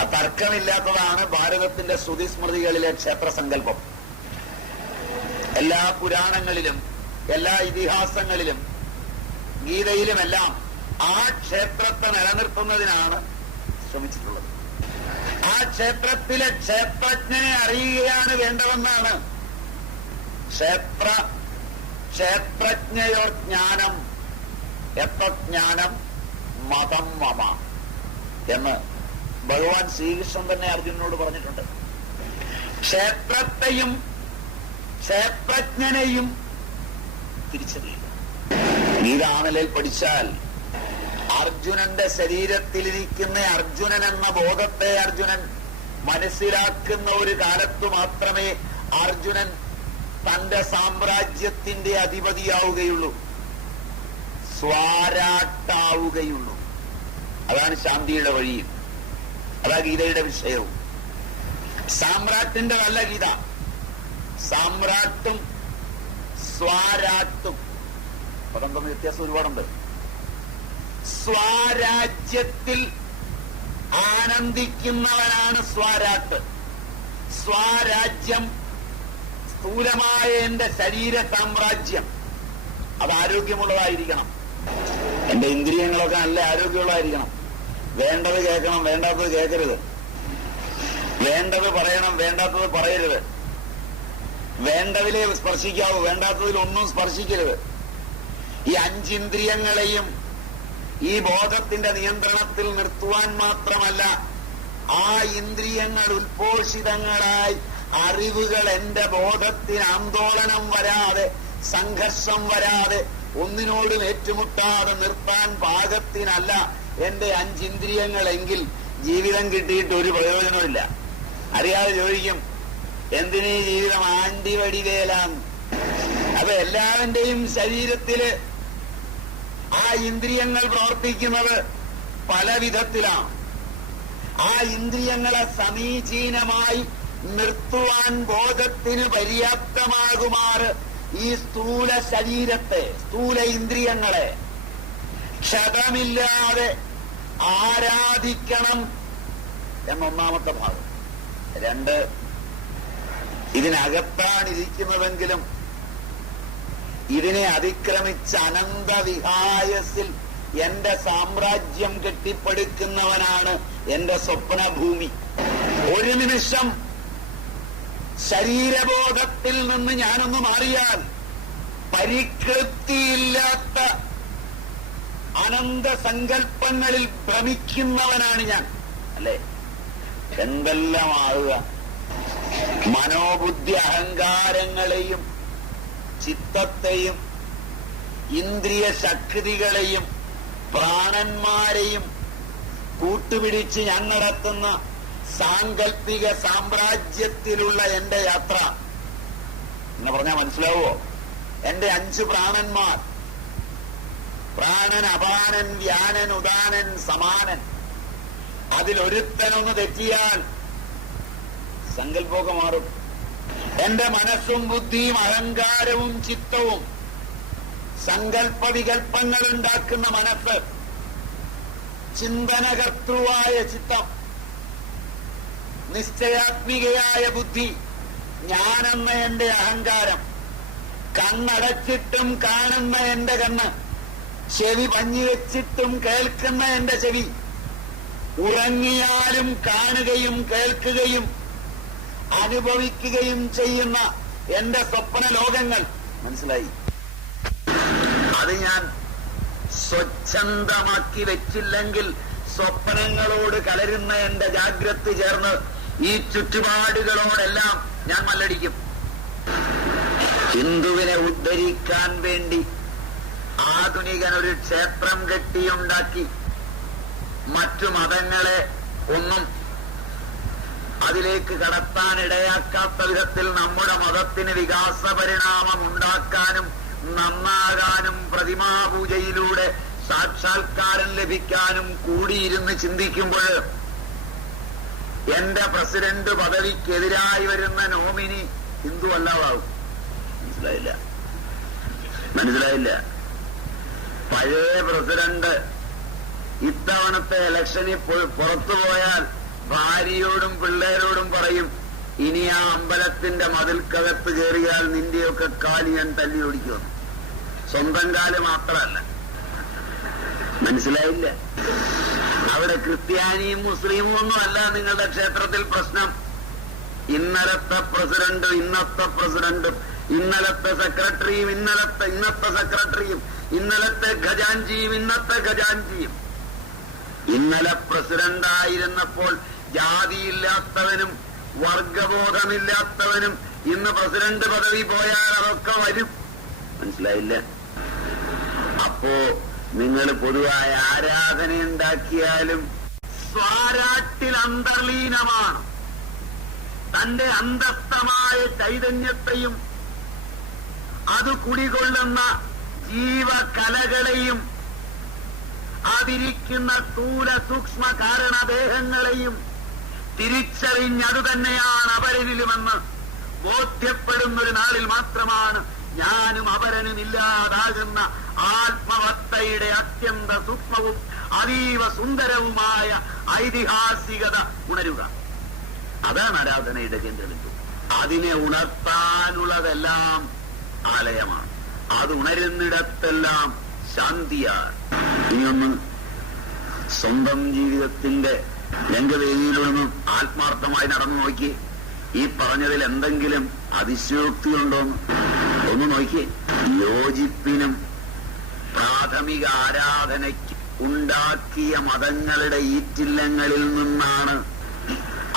ആ തർക്കമില്ലാത്തതാണ് ഭാരതത്തിന്റെ ശ്രുതിസ്മൃതികളിലെ ക്ഷേത്രസങ്കല്പം. എല്ലാ പുരാണങ്ങളിലും എല്ലാ ഇതിഹാസങ്ങളിലും ഗീതയിലുമെല്ലാം ആ ക്ഷേത്രത്തെ നിലനിർത്തുന്നതിനാണ് ശ്രമിച്ചിട്ടുള്ളത്. ആ ക്ഷേത്രത്തിലെ ക്ഷേത്രജ്ഞനെ അറിയുകയാണ് വേണ്ടതെന്നാണ് ക്ഷേത്രജ്ഞയോ ജ്ഞാനം എത്തജ്ഞാനം മതം മമ എന്ന് ഭഗവാൻ ശ്രീകൃഷ്ണൻ തന്നെ അർജുനനോട് പറഞ്ഞിട്ടുണ്ട്. ക്ഷേത്രത്തെയും ക്ഷേത്രജ്ഞനെയും തിരിച്ചറിയുക. ഗീതാനിലയിൽ പഠിച്ചാൽ അർജുനന്റെ ശരീരത്തിലിരിക്കുന്ന അർജുനൻ എന്ന ബോധത്തെ അർജുനൻ മനസ്സിലാക്കുന്ന ഒരു കാലത്തു മാത്രമേ അർജുനൻ തന്റെ സാമ്രാജ്യത്തിന്റെ അധിപതിയാവുകയുള്ളൂ, സ്വാരാട്ടാവുകയുള്ളൂ. അതാണ് ശാന്തിയുടെ വഴിയും. അതാ ഗീതയുടെ വിഷയവും. സാമ്രാട്ടിന്റെ നല്ല ഗീത. സാമ്രാട്ടും സ്വാരാട്ടും പദം തമ്മിൽ വ്യത്യാസം ഒരുപാടുണ്ട്. സ്വാരാജ്യത്തിൽ ആനന്ദിക്കുന്നവനാണ് സ്വാരാട്ട്. സ്വാരാജ്യം സ്ഥൂലമായ എന്റെ ശരീര സാമ്രാജ്യം. അത് ആരോഗ്യമുള്ളതായിരിക്കണം. എന്റെ ഇന്ദ്രിയങ്ങളൊക്കെ നല്ല ആരോഗ്യമുള്ളതായിരിക്കണം. വേണ്ടത് കേൾക്കണം, വേണ്ടാത്തത് കേൾക്കരുത്. വേണ്ടത് പറയണം, വേണ്ടാത്തത് പറയരുത്. വേണ്ടതിലേ സ്പർശിക്കാവൂ, വേണ്ടാത്തതിൽ ഒന്നും സ്പർശിക്കരുത്. ഈ അഞ്ചിന്ദ്രിയങ്ങളെയും ഈ ബോധത്തിന്റെ നിയന്ത്രണത്തിൽ നിർത്തുവാൻ മാത്രമല്ല, ആ ഇന്ദ്രിയങ്ങൾ ഉത്പോഷിതങ്ങളായി അറിവുകൾ എന്റെ ബോധത്തിന് ആന്തോളനം വരാതെ, സംഘർഷം വരാതെ, ഒന്നിനോടും ഏറ്റുമുട്ടാതെ നിർത്താൻ പാകത്തിനല്ല എന്റെ അഞ്ചിന്ദ്രിയങ്ങളെങ്കിൽ ജീവിതം കിട്ടിയിട്ട് ഒരു പ്രയോജനമില്ല. അറിയാതെ ചോദിക്കും, എന്തിനീ ജീവിതം ആണ്ടി വടിവേലാൻ? അപ്പൊ എല്ലാവന്റെയും ശരീരത്തില് ആ ഇന്ദ്രിയങ്ങൾ പ്രവർത്തിക്കുന്നത് പല വിധത്തിലാണ്. ആ ഇന്ദ്രിയങ്ങളെ സമീചീനമായി നിർത്തുവാൻ ബോധത്തിന് പര്യാപ്തമാകുമാറ് ഈ സ്ഥൂല ശരീരത്തെ, സ്ഥൂല ഇന്ദ്രിയങ്ങളെ ക്ഷതമില്ലാതെ ആരാധിക്കണം എന്നൊന്നാമത്തെ ഭാഗം. രണ്ട്, ഇതിനകത്താണിരിക്കുന്നതെങ്കിലും ഇതിനെ അതിക്രമിച്ച് അനന്തവിഹായസിൽ എന്റെ സാമ്രാജ്യം കെട്ടിപ്പടുക്കുന്നവനാണ് എന്റെ സ്വപ്നഭൂമി. ഒരു നിമിഷം ശരീരബോധത്തിൽ നിന്ന് ഞാനൊന്ന് മാറിയാൽ പരികൃപ്തിയില്ലാത്ത അനന്ത സങ്കല്പങ്ങളിൽ ഭ്രമിക്കുന്നവനാണ് ഞാൻ. അല്ലേ? എന്തെല്ലാം ആവുക. മനോബുദ്ധി അഹങ്കാരങ്ങളെയും ചിത്തത്തെയും ഇന്ദ്രിയ ശക്തികളെയും പ്രാണന്മാരെയും കൂട്ടുപിടിച്ച് ഞാൻ നടത്തുന്ന സാങ്കല്പിക സാമ്രാജ്യത്തിലുള്ള എന്റെ യാത്ര എന്ന് പറഞ്ഞാൽ മനസ്സിലാവോ? എന്റെ 5 പ്രാണന്മാർ, പ്രാണൻ, അപാനൻ, വ്യാനൻ, ഉദാനൻ, സമാനൻ, അതിലൊരുത്തനൊന്ന് തെറ്റിയാൽ സങ്കല്പമൊക്കെ മാറും. എന്റെ മനസ്സും ബുദ്ധിയും അഹങ്കാരവും ചിത്തവും, സങ്കല്പ വികല്പങ്ങൾ ഉണ്ടാക്കുന്ന മനസ്സ്, ചിന്തനകർത്തൃവായ ചിത്തം, നിശ്ചയാത്മികയായ ബുദ്ധി, ഞാനെന്ന എന്റെ അഹങ്കാരം, കണ്ണടച്ചിട്ടും കാണുന്ന എന്റെ കണ്ണ്, ചെവി പഞ്ഞിവെച്ചിട്ടും കേൾക്കുന്ന എന്റെ ചെവി, ഉറങ്ങിയാലും കാണുകയും കേൾക്കുകയും അനുഭവിക്കുകയും ചെയ്യുന്ന എന്റെ സ്വപ്ന ലോകങ്ങൾ. മനസ്സിലായി? അത് ഞാൻ സ്വച്ഛന്തമാക്കി വെച്ചില്ലെങ്കിൽ സ്വപ്നങ്ങളോട് കലരുന്ന എന്റെ ജാഗ്രത ചേർന്ന് ഈ ചുറ്റുപാടുകളോടെല്ലാം ഞാൻ മല്ലടിക്കും. ഹിന്ദുവിനെ ഉദ്ധരിക്കാൻ വേണ്ടി ആധുനികൻ ഒരു ക്ഷേത്രം കെട്ടിയുണ്ടാക്കി മറ്റു മതങ്ങളെ ഒന്നും അതിലേക്ക് കടത്താനിടയാക്കാത്ത വിധത്തിൽ നമ്മുടെ മതത്തിന് വികാസ പരിണാമം ഉണ്ടാക്കാനും നന്നാകാനും പ്രതിമാപൂജയിലൂടെ സാക്ഷാത്കാരം ലഭിക്കാനും കൂടിയിരുന്ന് ചിന്തിക്കുമ്പോൾ എന്റെ പ്രസിഡന്റ് പദവിക്കെതിരായി വരുന്ന നോമിനി ഹിന്ദു അല്ലാതാവും. മനസ്സിലായില്ല? പഴയ പ്രസിഡന്റ് ഇത്തവണത്തെ ഇലക്ഷനിൽ പുറത്തുപോയാൽ ഭാര്യയോടും പിള്ളേരോടും പറയും, ഇനി ആ അമ്പലത്തിന്റെ മതിൽക്കകത്ത് കയറിയാൽ നിന്റെയൊക്കെ കാല് ഞാൻ തല്ലി ഓടിക്കുമെന്ന്. സ്വന്തം കാല് മാത്രമല്ല. മനസ്സിലായില്ല? അവിടെ ക്രിസ്ത്യാനിയും മുസ്ലിമും ഒന്നും അല്ല നിങ്ങളുടെ ക്ഷേത്രത്തിൽ പ്രശ്നം. ഇന്നലത്തെ പ്രസിഡന്റും ഇന്നത്തെ പ്രസിഡന്റും, ഇന്നലത്തെ സെക്രട്ടറിയും ഇന്നത്തെ സെക്രട്ടറിയും, ഇന്നലത്തെ ഖജാൻജിയും ഇന്നത്തെ ഖജാൻജിയും. ഇന്നലെ പ്രസിഡന്റായിരുന്നപ്പോൾ ജാതിയില്ലാത്തവനും വർഗബോധമില്ലാത്തവനും ഇന്ന് പ്രസിഡന്റ് പദവി പോയാൽ അതൊക്കെ വരും. മനസ്സിലായില്ല? അപ്പോ നിങ്ങൾ പൊതുവായ ആരാധന ഉണ്ടാക്കിയാലും സ്വാരാട്ടിൽ അന്തർലീനമാണ്. തന്റെ അന്തസ്ഥമായ ചൈതന്യത്തെയും അത് കുടികൊള്ളുന്ന ജീവകലകളെയും അതിരിക്കുന്ന സ്ഥൂല സൂക്ഷ്മ കാരണദേഹങ്ങളെയും തിരിച്ചറിഞ്ഞതു തന്നെയാണ് അപരനിലുമെന്ന് ബോധ്യപ്പെടുന്നൊരു നാളിൽ മാത്രമാണ് ഞാനും അപരനും ഇല്ലാതാകുന്ന ആത്മവത്തയുടെ അത്യന്ത സൂക്ഷ്മവും അതീവ സുന്ദരവുമായ ഐതിഹാസികത ഉണരുക. അതാണ് ആരാധനയുടെ കേന്ദ്രബിന്ദു. അതിനെ ഉണർത്താനുള്ളതെല്ലാം ആലയമാണ്. അത് ഉണരുന്നിടത്തെല്ലാം ശാന്തിയാണ്. ഇനിയൊന്ന് സ്വന്തം ജീവിതത്തിന്റെ രംഗവേദിയിലൊന്ന് ആത്മാർത്ഥമായി നടന്നു നോക്കി. ഈ പറഞ്ഞതിൽ എന്തെങ്കിലും അതിശയോക്തിയുണ്ടോന്ന് ഒന്ന് നോക്കി. യോജിപ്പിനും പ്രാഥമിക ആരാധനയ്ക്ക് ഉണ്ടാക്കിയ മതങ്ങളുടെ ഈറ്റില്ലങ്ങളിൽ നിന്നാണ്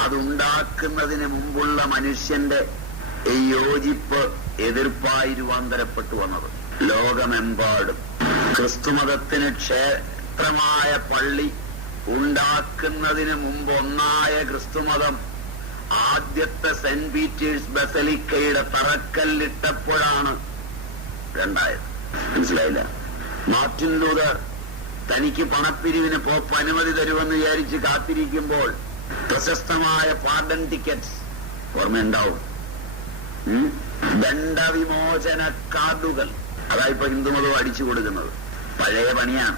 അതുണ്ടാക്കുന്നതിന് മുമ്പുള്ള മനുഷ്യന്റെ ഈ യോജിപ്പ് എതിർപ്പായി രൂപാന്തരപ്പെട്ടു വന്നത്. ലോകമെമ്പാടും ക്രിസ്തുമതത്തിന് ക്ഷേത്രമായ പള്ളി ഉണ്ടാക്കുന്നതിന് മുമ്പ് ഒന്നായ ക്രിസ്തുമതം ആദ്യത്തെ സെന്റ് പീറ്റേഴ്സ് ബസലിക്കയുടെ തറക്കല്ലിട്ടപ്പോഴാണ് രണ്ടായത്. മനസ്സിലായില്ല? മാർട്ടിൻ ലൂതർ തനിക്ക് പണപ്പിരിവിന് പോപ്പ് അനുമതി തരുമെന്ന് വിചാരിച്ച് കാത്തിരിക്കുമ്പോൾ പ്രശസ്തമായ പാർഡൻ ടിക്കറ്റ്സ് ഓർമ്മയുണ്ടാവും. ദണ്ഡവിമോചന കാർഡുകൾ, അതായിപ്പോ ഹിന്ദുമതം അടിച്ചു കൊടുക്കുന്നത്. പഴയ പണിയാണ്.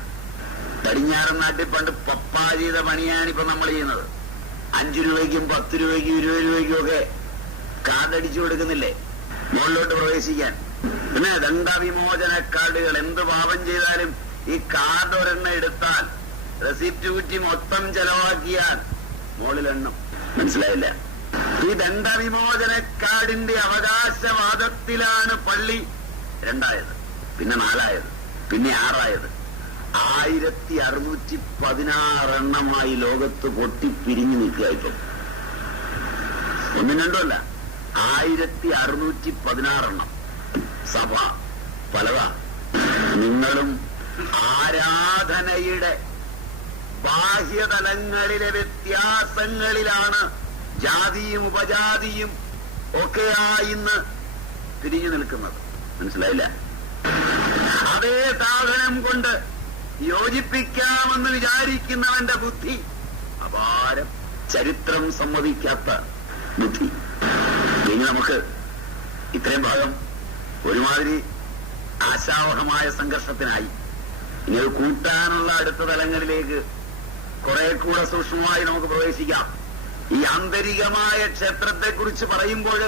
പടിഞ്ഞാറൻ നാട്ടിൽ പണ്ട് പപ്പാജിയുടെ പണിയാണ് ഇപ്പൊ നമ്മൾ ചെയ്യുന്നത്. 5 രൂപയ്ക്കും 10 രൂപയ്ക്കും 20 രൂപയ്ക്കും ഒക്കെ കാർഡ് അടിച്ചു കൊടുക്കുന്നില്ലേ മുകളിലോട്ട് പ്രവേശിക്കാൻ? പിന്നെ ദണ്ഡവിമോചന കാർഡുകൾ. എന്ത് പാപം ചെയ്താലും ഈ കാർഡ് ഒരെണ്ണം എടുത്താൽ റെസിപ്റ്റ് കുറ്റി മൊത്തം ചെലവാക്കിയാൽ മുകളിലെണ്ണം. മനസ്സിലായില്ല? ഈ ദണ്ഡവിമോചന കാർഡിന്റെ അവകാശവാദത്തിലാണ് പള്ളി 2ആയത്, പിന്നെ 4ആയത്, പിന്നെ 6ആയത്. 1616 ലോകത്ത് പൊട്ടിപ്പിരിഞ്ഞു നിൽക്കുക. ഇപ്പം ഒന്നും രണ്ടുമല്ല, 1616 സഭ പലതാ. നിങ്ങളും ആരാധനയുടെ ബാഹ്യതലങ്ങളിലെ വ്യത്യാസങ്ങളിലാണ് ജാതിയും ഉപജാതിയും ഒക്കെയായി ഇന്ന് തിരിഞ്ഞു നിൽക്കുന്നത്. മനസ്സിലായില്ല? അതേ സാധനം കൊണ്ട് യോജിപ്പിക്കാമെന്ന് വിചാരിക്കുന്നവന്റെ ബുദ്ധി അപാരം, ചരിത്രം സമ്മതിക്കാത്ത ബുദ്ധി. ഇനി നമുക്ക് ഇത്രയും ഭാഗം ഒരുമാതിരി ആശാവഹമായ സംഘർഷത്തിനായി. ഇനി അത് കൂട്ടാനുള്ള അടുത്ത തലങ്ങളിലേക്ക് കുറെ കൂടെ സൂക്ഷ്മമായി നമുക്ക് പ്രവേശിക്കാം. ഈ ആന്തരികമായ ക്ഷേത്രത്തെക്കുറിച്ച് പറയുമ്പോൾ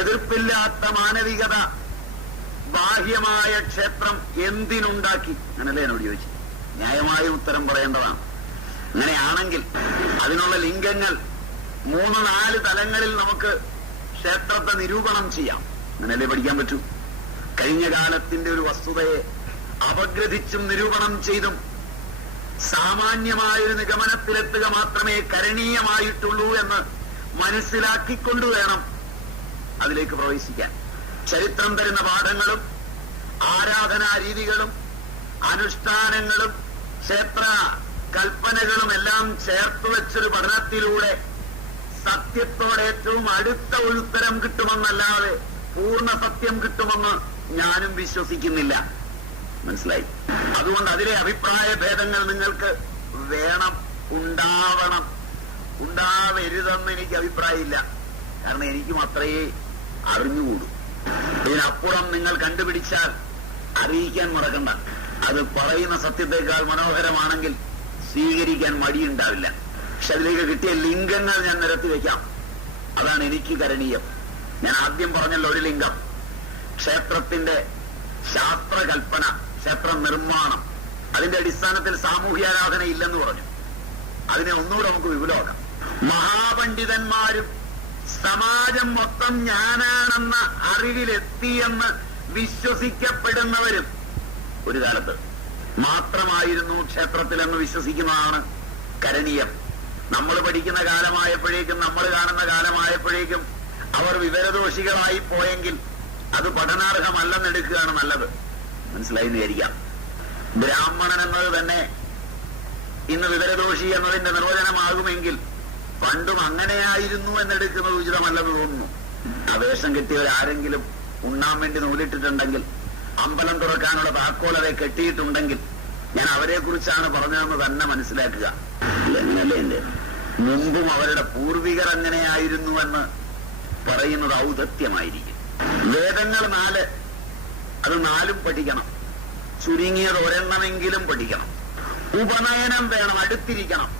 എതിർപ്പില്ലാത്ത മാനവികത ബാഹ്യമായ ക്ഷേത്രം എന്തിനുണ്ടാക്കി? അങ്ങനല്ലേ എന്നോട് ചോദിച്ചു. ന്യായമായ ഉത്തരം പറയേണ്ടതാണ്. അങ്ങനെയാണെങ്കിൽ അതിനുള്ള ലിംഗങ്ങൾ 3-4 തലങ്ങളിൽ നമുക്ക് ക്ഷേത്രത്തെ നിരൂപണം ചെയ്യാം. അങ്ങനല്ലേ പഠിക്കാൻ പറ്റൂ? കഴിഞ്ഞ കാലത്തിന്റെ ഒരു വസ്തുതയെ അപഗ്രഥിച്ചും നിരൂപണം ചെയ്തും സാമാന്യമായൊരു നിഗമനത്തിലെത്തുക മാത്രമേ കരണീയമായിട്ടുള്ളൂ എന്ന് മനസ്സിലാക്കിക്കൊണ്ടു വേണം അതിലേക്ക് പ്രവേശിക്കാൻ. ചരിത്രം തരുന്ന പാഠങ്ങളും ആരാധനാ രീതികളും അനുഷ്ഠാനങ്ങളും ക്ഷേത്ര കൽപ്പനകളും എല്ലാം ചേർത്തു വെച്ചൊരു പഠനത്തിലൂടെ സത്യത്തോടെ ഏറ്റവും അടുത്ത ഉത്തരം കിട്ടുമെന്നല്ലാതെ പൂർണ്ണ സത്യം കിട്ടുമെന്ന് ഞാനും വിശ്വസിക്കുന്നില്ല. മനസ്സിലായി? അതുകൊണ്ട് അതിലെ അഭിപ്രായ ഭേദങ്ങൾ നിങ്ങൾക്ക് വേണം, ഉണ്ടാവണം. ഉണ്ടാവരുതെന്ന് എനിക്ക് അഭിപ്രായമില്ല. കാരണം എനിക്കും അത്രയേ അറിഞ്ഞുകൂടൂ. ഇതിനപ്പുറം നിങ്ങൾ കണ്ടുപിടിച്ചാൽ അറിയിക്കാൻ മറക്കണ്ട. അത് പറയുന്ന സത്യത്തെക്കാൾ മനോഹരമാണെങ്കിൽ സ്വീകരിക്കാൻ മടിയുണ്ടാവില്ല. പക്ഷെ അതിലേക്ക് കിട്ടിയ ലിംഗങ്ങൾ ഞാൻ നിരത്തി വയ്ക്കാം. അതാണ് എനിക്ക് കരണീയം. ഞാൻ ആദ്യം പറഞ്ഞല്ലോ ഒരു ലിംഗം, ക്ഷേത്രത്തിന്റെ ശാസ്ത്രകൽപ്പന, ക്ഷേത്ര നിർമ്മാണം, അതിന്റെ അടിസ്ഥാനത്തിൽ സാമൂഹ്യാരാധന ഇല്ലെന്ന് പറഞ്ഞു. അതിനെ ഒന്നുകൂടെ നമുക്ക് വിപുലമാക്കാം. മഹാപണ്ഡിതന്മാരും സമാജം മൊത്തം ഞാനാണെന്ന അറിവിലെത്തിയെന്ന് വിശ്വസിക്കപ്പെടുന്നവരും ഒരു കാലത്ത് മാത്രമായിരുന്നു ക്ഷേത്രത്തിലെന്ന് വിശ്വസിക്കുന്നതാണ് കരണീയം. നമ്മൾ പഠിക്കുന്ന കാലമായപ്പോഴേക്കും, നമ്മൾ കാണുന്ന കാലമായപ്പോഴേക്കും അവർ വിവരദോഷികളായി പോയെങ്കിൽ അത് പഠനാർഹമല്ലെന്നെടുക്കുകയാണ് നല്ലത്. മനസ്സിലായി എന്ന് വിചാരിക്കാം. ബ്രാഹ്മണൻ എന്നത് തന്നെ ഇന്ന് വിവരദോഷി എന്നതിന്റെ നിർവചനമാകുമെങ്കിൽ പണ്ടും അങ്ങനെയായിരുന്നു എന്നെടുക്കുന്നത് ഉചിതമല്ലെന്ന് തോന്നുന്നു. ആ വേഷം കെട്ടിയവരാരെങ്കിലും ഉണ്ണാൻ വേണ്ടി നൂലിട്ടിട്ടുണ്ടെങ്കിൽ, അമ്പലം തുറക്കാനുള്ള താക്കോലതെ കെട്ടിയിട്ടുണ്ടെങ്കിൽ ഞാൻ അവരെ കുറിച്ചാണ് പറഞ്ഞതെന്ന് തന്നെ മനസ്സിലാക്കുക. അങ്ങനല്ലേ എന്റെ മുമ്പും അവരുടെ പൂർവികർ അങ്ങനെയായിരുന്നു എന്ന് പറയുന്നത് ഔദത്യമായിരിക്കും. വേദങ്ങൾ 4, അത് 4 പഠിക്കണം. ചുരുങ്ങിയത് ഒരെണ്ണമെങ്കിലും പഠിക്കണം. ഉപനയനം വേണം, അടുത്തിരിക്കണം.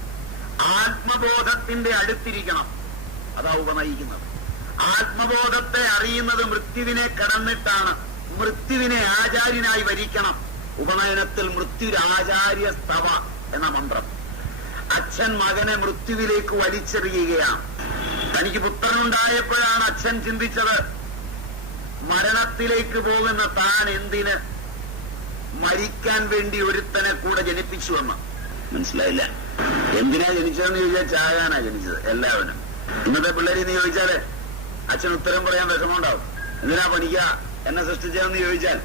ആത്മബോധത്തിന്റെ അടുത്തിരിക്കണം. അതാ ഉപനയിക്കുന്നത്. ആത്മബോധത്തെ അറിയുന്നത് മൃത്യുവിനെ കടന്നിട്ടാണ്. മൃത്യുവിനെ ആചാര്യനായി വരിക്കണം. ഉപനയനത്തിൽ മൃത്യുരാചാര്യ സ്തവ എന്ന മന്ത്രം. അച്ഛൻ മകനെ മൃത്യുവിലേക്ക് വലിച്ചെറിയുകയാണ്. തനിക്ക് പുത്രനുണ്ടായപ്പോഴാണ് അച്ഛൻ ചിന്തിച്ചത്, മരണത്തിലേക്ക് പോകുന്ന താൻ എന്തിന് മരിക്കാൻ വേണ്ടി ഒരുത്തനെ കൂടെ ജനിപ്പിച്ചുവെന്ന്. മനസ്സിലായില്ല? എന്തിനാ ജനിച്ചതെന്ന് ചോദിച്ചാൽ ചാകാനാ ജനിച്ചത് എല്ലാവരും. ഇന്നത്തെ പിള്ളേരെന്ന് ചോദിച്ചാല് അച്ഛൻ ഉത്തരം പറയാൻ വിഷമമുണ്ടാവും. എന്തിനാ പണിക്ക എന്നെ സൃഷ്ടിച്ചതെന്ന് ചോദിച്ചാൽ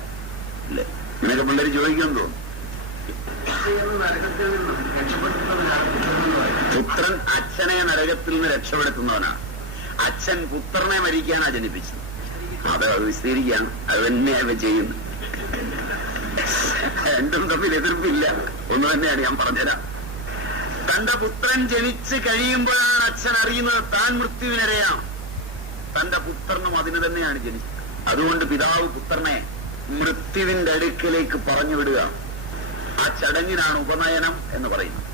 ഇല്ലേ, ഇങ്ങനെയൊക്കെ പിള്ളേര് ചോദിക്കുമെന്ന് തോന്നും. പുത്രൻ അച്ഛനെ നരകത്തിൽ നിന്ന് രക്ഷപ്പെടുത്തുന്നവനാണ്. അച്ഛൻ പുത്രനെ മരിക്കാനാ ജനിപ്പിച്ചത്. അത് വിസ്തീരിക്കുകയാണ്. അത് തന്നെയാണ് ചെയ്യുന്നത്. രണ്ടും തമ്മിൽ എതിർപ്പില്ല, ഒന്ന് തന്നെയാണ്. ഞാൻ പറഞ്ഞുതരാം. തന്റെ പുത്രൻ ജനിച്ച് കഴിയുമ്പോഴാണ് അച്ഛൻ അറിയുന്നത് താൻ മൃത്യുവിനിരയാണ്. തന്റെ പുത്രനും അതിന് തന്നെയാണ് ജനിച്ചത്. അതുകൊണ്ട് പിതാവ് പുത്രനെ മൃത്യുവിന്റെ അടുക്കലേക്ക് പറഞ്ഞു വിടുക. ആ ചടങ്ങിനാണ് ഉപനയനം എന്ന് പറയുന്നത്.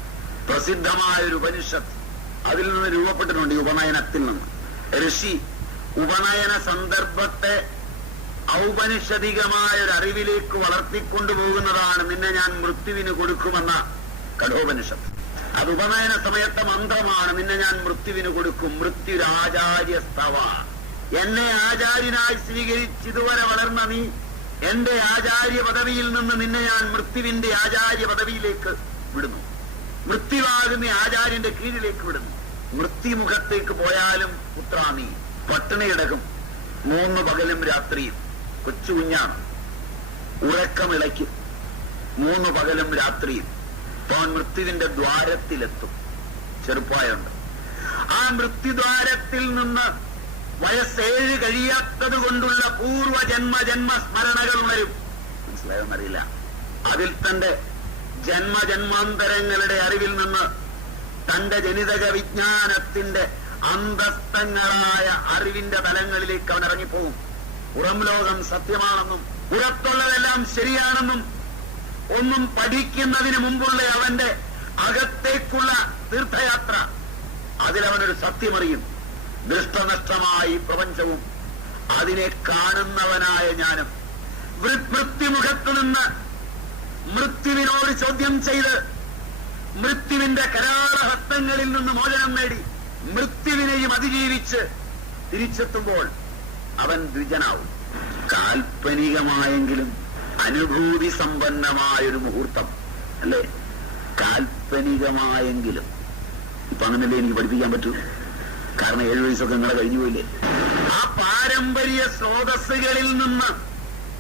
പ്രസിദ്ധമായൊരു ഉപനിഷത്ത് അതിൽ നിന്ന് രൂപപ്പെട്ടിട്ടുണ്ട്. ഈ ഉപനയനത്തിൽ നിന്ന് ഋഷി ഉപനയന സന്ദർഭത്തെ ഔപനിഷദികമായ ഒരു അറിവിലേക്ക് വളർത്തിക്കൊണ്ടുപോകുന്നതാണ് നിന്നെ ഞാൻ മൃത്യുവിന് കൊടുക്കുമെന്ന കഠോപനിഷത്ത്. അത് ഉപനയന സമയത്തെ മന്ത്രമാണ്. നിന്നെ ഞാൻ മൃത്യുവിന് കൊടുക്കും. മൃത്യുരാചാര്യ സ്തവ. എന്നെ ആചാര്യനായി സ്വീകരിച്ചിതുവരെ വളർന്ന നീ എന്റെ ആചാര്യ പദവിയിൽ നിന്ന് നിന്നെ ഞാൻ മൃത്യുവിന്റെ ആചാര്യ പദവിയിലേക്ക് വിടുന്നു. മൃത്യുവാകുന്ന ആചാര്യന്റെ കീഴിലേക്ക് വിടുന്നു. മൃത്യുമുഖത്തേക്ക് പോയാലും പുത്രാ നീ പട്ടിണി കിടക്കും. 3 പകലും രാത്രിയും. കൊച്ചു കുഞ്ഞാണ്. ഉറക്കമിളയ്ക്കും. 3 പകലും രാത്രിയും അവൻ മൃത്യുവിന്റെ ദ്വാരത്തിലെത്തും. ചെറുപ്പായുണ്ട്. ആ മൃത്യുദ്വാരത്തിൽ നിന്ന് വയസ്സ് 7 കഴിയാത്തത് കൊണ്ടുള്ള ജന്മ സ്മരണകൾ ഉണരും. മനസ്സിലായെന്നറിയില്ല. അതിൽ തന്റെ ജന്മജന്മാന്തരങ്ങളുടെ അറിവിൽ നിന്ന് തന്റെ ജനിതക വിജ്ഞാനത്തിന്റെ അന്തസ്ഥങ്ങളായ അറിവിന്റെ തലങ്ങളിലേക്ക് അവൻ ഇറങ്ങിപ്പോകും. പുറം ലോകം സത്യമാണെന്നും പുറത്തുള്ളതെല്ലാം ശരിയാണെന്നും ഒന്നും പഠിക്കുന്നതിന് മുമ്പുള്ള അവന്റെ അകത്തേക്കുള്ള തീർത്ഥയാത്ര, അതിലവനൊരു സത്യമറിയും. ദൃഷ്ടനഷ്ടമായി പ്രപഞ്ചവും അതിനെ കാണുന്നവനായ ഞാനും മൃത്യുമുഖത്തു നിന്ന് മൃത്യുവിനോട് ചോദ്യം ചെയ്ത് മൃത്യുവിന്റെ കരാളഹസ്തങ്ങളിൽ നിന്ന് മോചനം നേടി മൃത്യുവിനെയും അതിജീവിച്ച് തിരിച്ചെത്തുമ്പോൾ അവൻ ദ്വിജനാവും. കാൽപ്പനികമായെങ്കിലും അനുഭൂതി സമ്പന്നമായൊരു മുഹൂർത്തം അല്ലേ? കാൽപ്പനികമായെങ്കിലും. ഇപ്പൊ അങ്ങനല്ലേ എനിക്ക് പഠിപ്പിക്കാൻ പറ്റൂ? കാരണം 7 വയസ്സൊക്കെ നിങ്ങളെ കഴിഞ്ഞു പോയില്ലേ? ആ പാരമ്പര്യ സ്രോതസ്സുകളിൽ നിന്ന്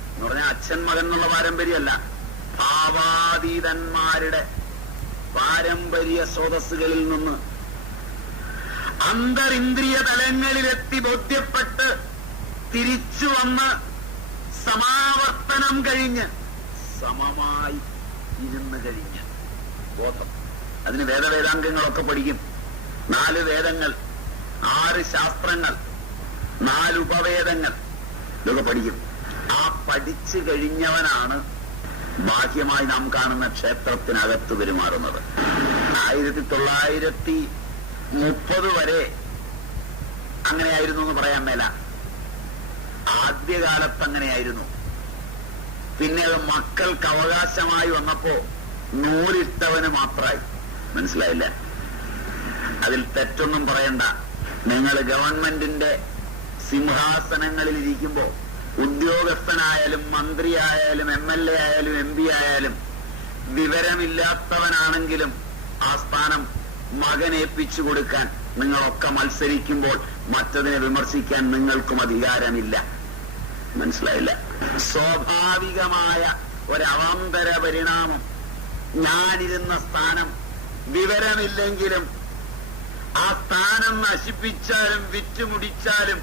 എന്ന് പറഞ്ഞാൽ അച്ഛൻ മകൻ എന്നുള്ള പാരമ്പര്യമല്ല, ഭാവാതീതന്മാരുടെ പാരമ്പര്യ സ്രോതസ്സുകളിൽ നിന്ന് അന്തരിന്ദ്രിയ തലങ്ങളിലെത്തി ബോധ്യപ്പെട്ട് തിരിച്ചു വന്ന് സമാവർത്തനം കഴിഞ്ഞ് സമമായി ഇരുന്ന് കഴിഞ്ഞ് ബോധം. അതിന് വേദവേദാംഗങ്ങളൊക്കെ പഠിക്കും. 4 വേദങ്ങൾ, 6 ശാസ്ത്രങ്ങൾ, 4 ഉപവേദങ്ങൾ, ഇതൊക്കെ പഠിക്കും. ആ പഠിച്ചു കഴിഞ്ഞവനാണ് ബാഹ്യമായി നാം കാണുന്ന ക്ഷേത്രത്തിനകത്ത് പെരുമാറുന്നത്. 1930 വരെ അങ്ങനെയായിരുന്നു എന്ന് പറയാൻ മേല. ആദ്യകാലത്ത് അങ്ങനെയായിരുന്നു. പിന്നെ അത് മക്കൾക്ക് അവകാശമായി വന്നപ്പോ നൂലിട്ടവന് മാത്രമായി. മനസ്സിലായില്ല? അതിൽ തെറ്റൊന്നും പറയണ്ട. നിങ്ങൾ ഗവൺമെന്റിന്റെ സിംഹാസനങ്ങളിൽ ഇരിക്കുമ്പോ ഉദ്യോഗസ്ഥനായാലും മന്ത്രിയായാലും MLA ആയാലും MP ആയാലും വിവരമില്ലാത്തവനാണെങ്കിലും ആ സ്ഥാനം മകനേൽപ്പിച്ചു കൊടുക്കാൻ നിങ്ങളൊക്കെ മത്സരിക്കുമ്പോൾ മറ്റതിനെ വിമർശിക്കാൻ നിങ്ങൾക്കും അധികാരമില്ല. മനസ്സിലായില്ല? സ്വാഭാവികമായ ഒരവാന്തര പരിണാമം. ഞാനിരുന്ന സ്ഥാനം വിവരമില്ലെങ്കിലും ആ സ്ഥാനം നശിപ്പിച്ചാലും വിറ്റുമുടിച്ചാലും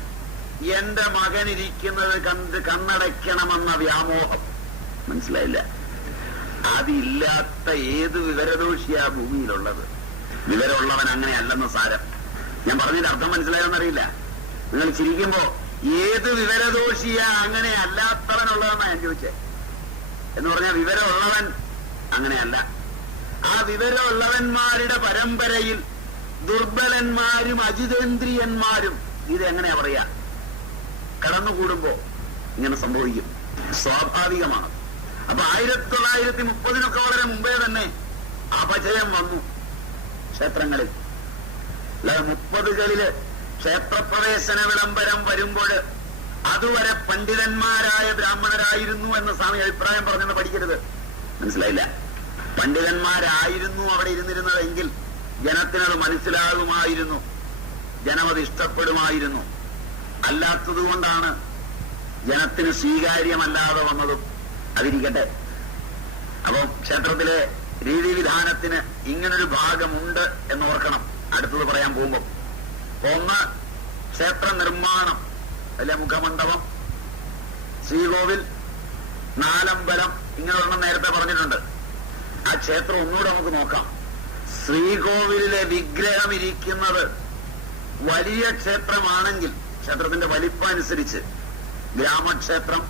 എന്റെ മകനിരിക്കുന്നത് കണ്ട് കണ്ണടയ്ക്കണമെന്ന വ്യാമോഹം. മനസ്സിലായില്ല? അതില്ലാത്ത ഏത് വിവരദോഷിയാ ഭൂമിയിലുള്ളത്? വിവരമുള്ളവൻ അങ്ങനെയല്ലെന്ന് സാരം. ഞാൻ പറഞ്ഞതിന്റെ അർത്ഥം മനസ്സിലായോന്നറിയില്ല. നിങ്ങൾ ചിരിക്കുമ്പോ ഏത് വിവരദോഷിയാ അങ്ങനെ അല്ലാത്തവനുള്ളതെന്നാ ഞാൻ ചോദിച്ചേ. എന്ന് പറഞ്ഞാൽ വിവരമുള്ളവൻ അങ്ങനെയല്ല. ആ വിവരമുള്ളവന്മാരുടെ പരമ്പരയിൽ ദുർബലന്മാരും അജിതേന്ദ്രിയന്മാരും ഇതെങ്ങനെയാ പറയാ കടന്നുകൂടുമ്പോ ഇങ്ങനെ സംഭവിക്കും. സ്വാഭാവികമാണ്. അപ്പൊ 1930 വളരെ മുമ്പേ തന്നെ അപജയം വന്നു ക്ഷേത്രങ്ങളിൽ. അല്ലാതെ 30കളില് ക്ഷേത്രപ്രവേശന വിളംബരം വരുമ്പോൾ അതുവരെ പണ്ഡിതന്മാരായ ബ്രാഹ്മണരായിരുന്നു എന്ന് സ്വാമി അഭിപ്രായം പറഞ്ഞെന്ന് പഠിക്കരുത്. മനസ്സിലായില്ല? പണ്ഡിതന്മാരായിരുന്നു അവിടെ ഇരുന്നിരുന്നതെങ്കിൽ ജനത്തിനത് മനസ്സിലാകുമായിരുന്നു, ജനമത് ഇഷ്ടപ്പെടുമായിരുന്നു. അല്ലാത്തതുകൊണ്ടാണ് ജനത്തിന് സ്വീകാര്യമല്ലാതെ വന്നതും. അതിരിക്കട്ടെ. അപ്പം ക്ഷേത്രത്തിലെ രീതിവിധാനത്തിന് ഇങ്ങനൊരു ഭാഗമുണ്ട് എന്നോർക്കണം അടുത്തത് പറയാൻ പോകുമ്പോൾ. ഒന്ന്, ക്ഷേത്ര നിർമ്മാണം. അല്ലെ മുഖമണ്ഡപം, ശ്രീകോവിൽ, നാലമ്പലം, ഇങ്ങനെയൊന്നും നേരത്തെ പറഞ്ഞിട്ടുണ്ട്. ആ ക്ഷേത്രം ഒന്നുകൂടെ നമുക്ക് നോക്കാം. ശ്രീകോവിലിലെ വിഗ്രഹം ഇരിക്കുന്നത് വലിയ ക്ഷേത്രമാണെങ്കിൽ ക്ഷേത്രത്തിന്റെ വലിപ്പം അനുസരിച്ച് ഗ്രാമക്ഷേത്രം,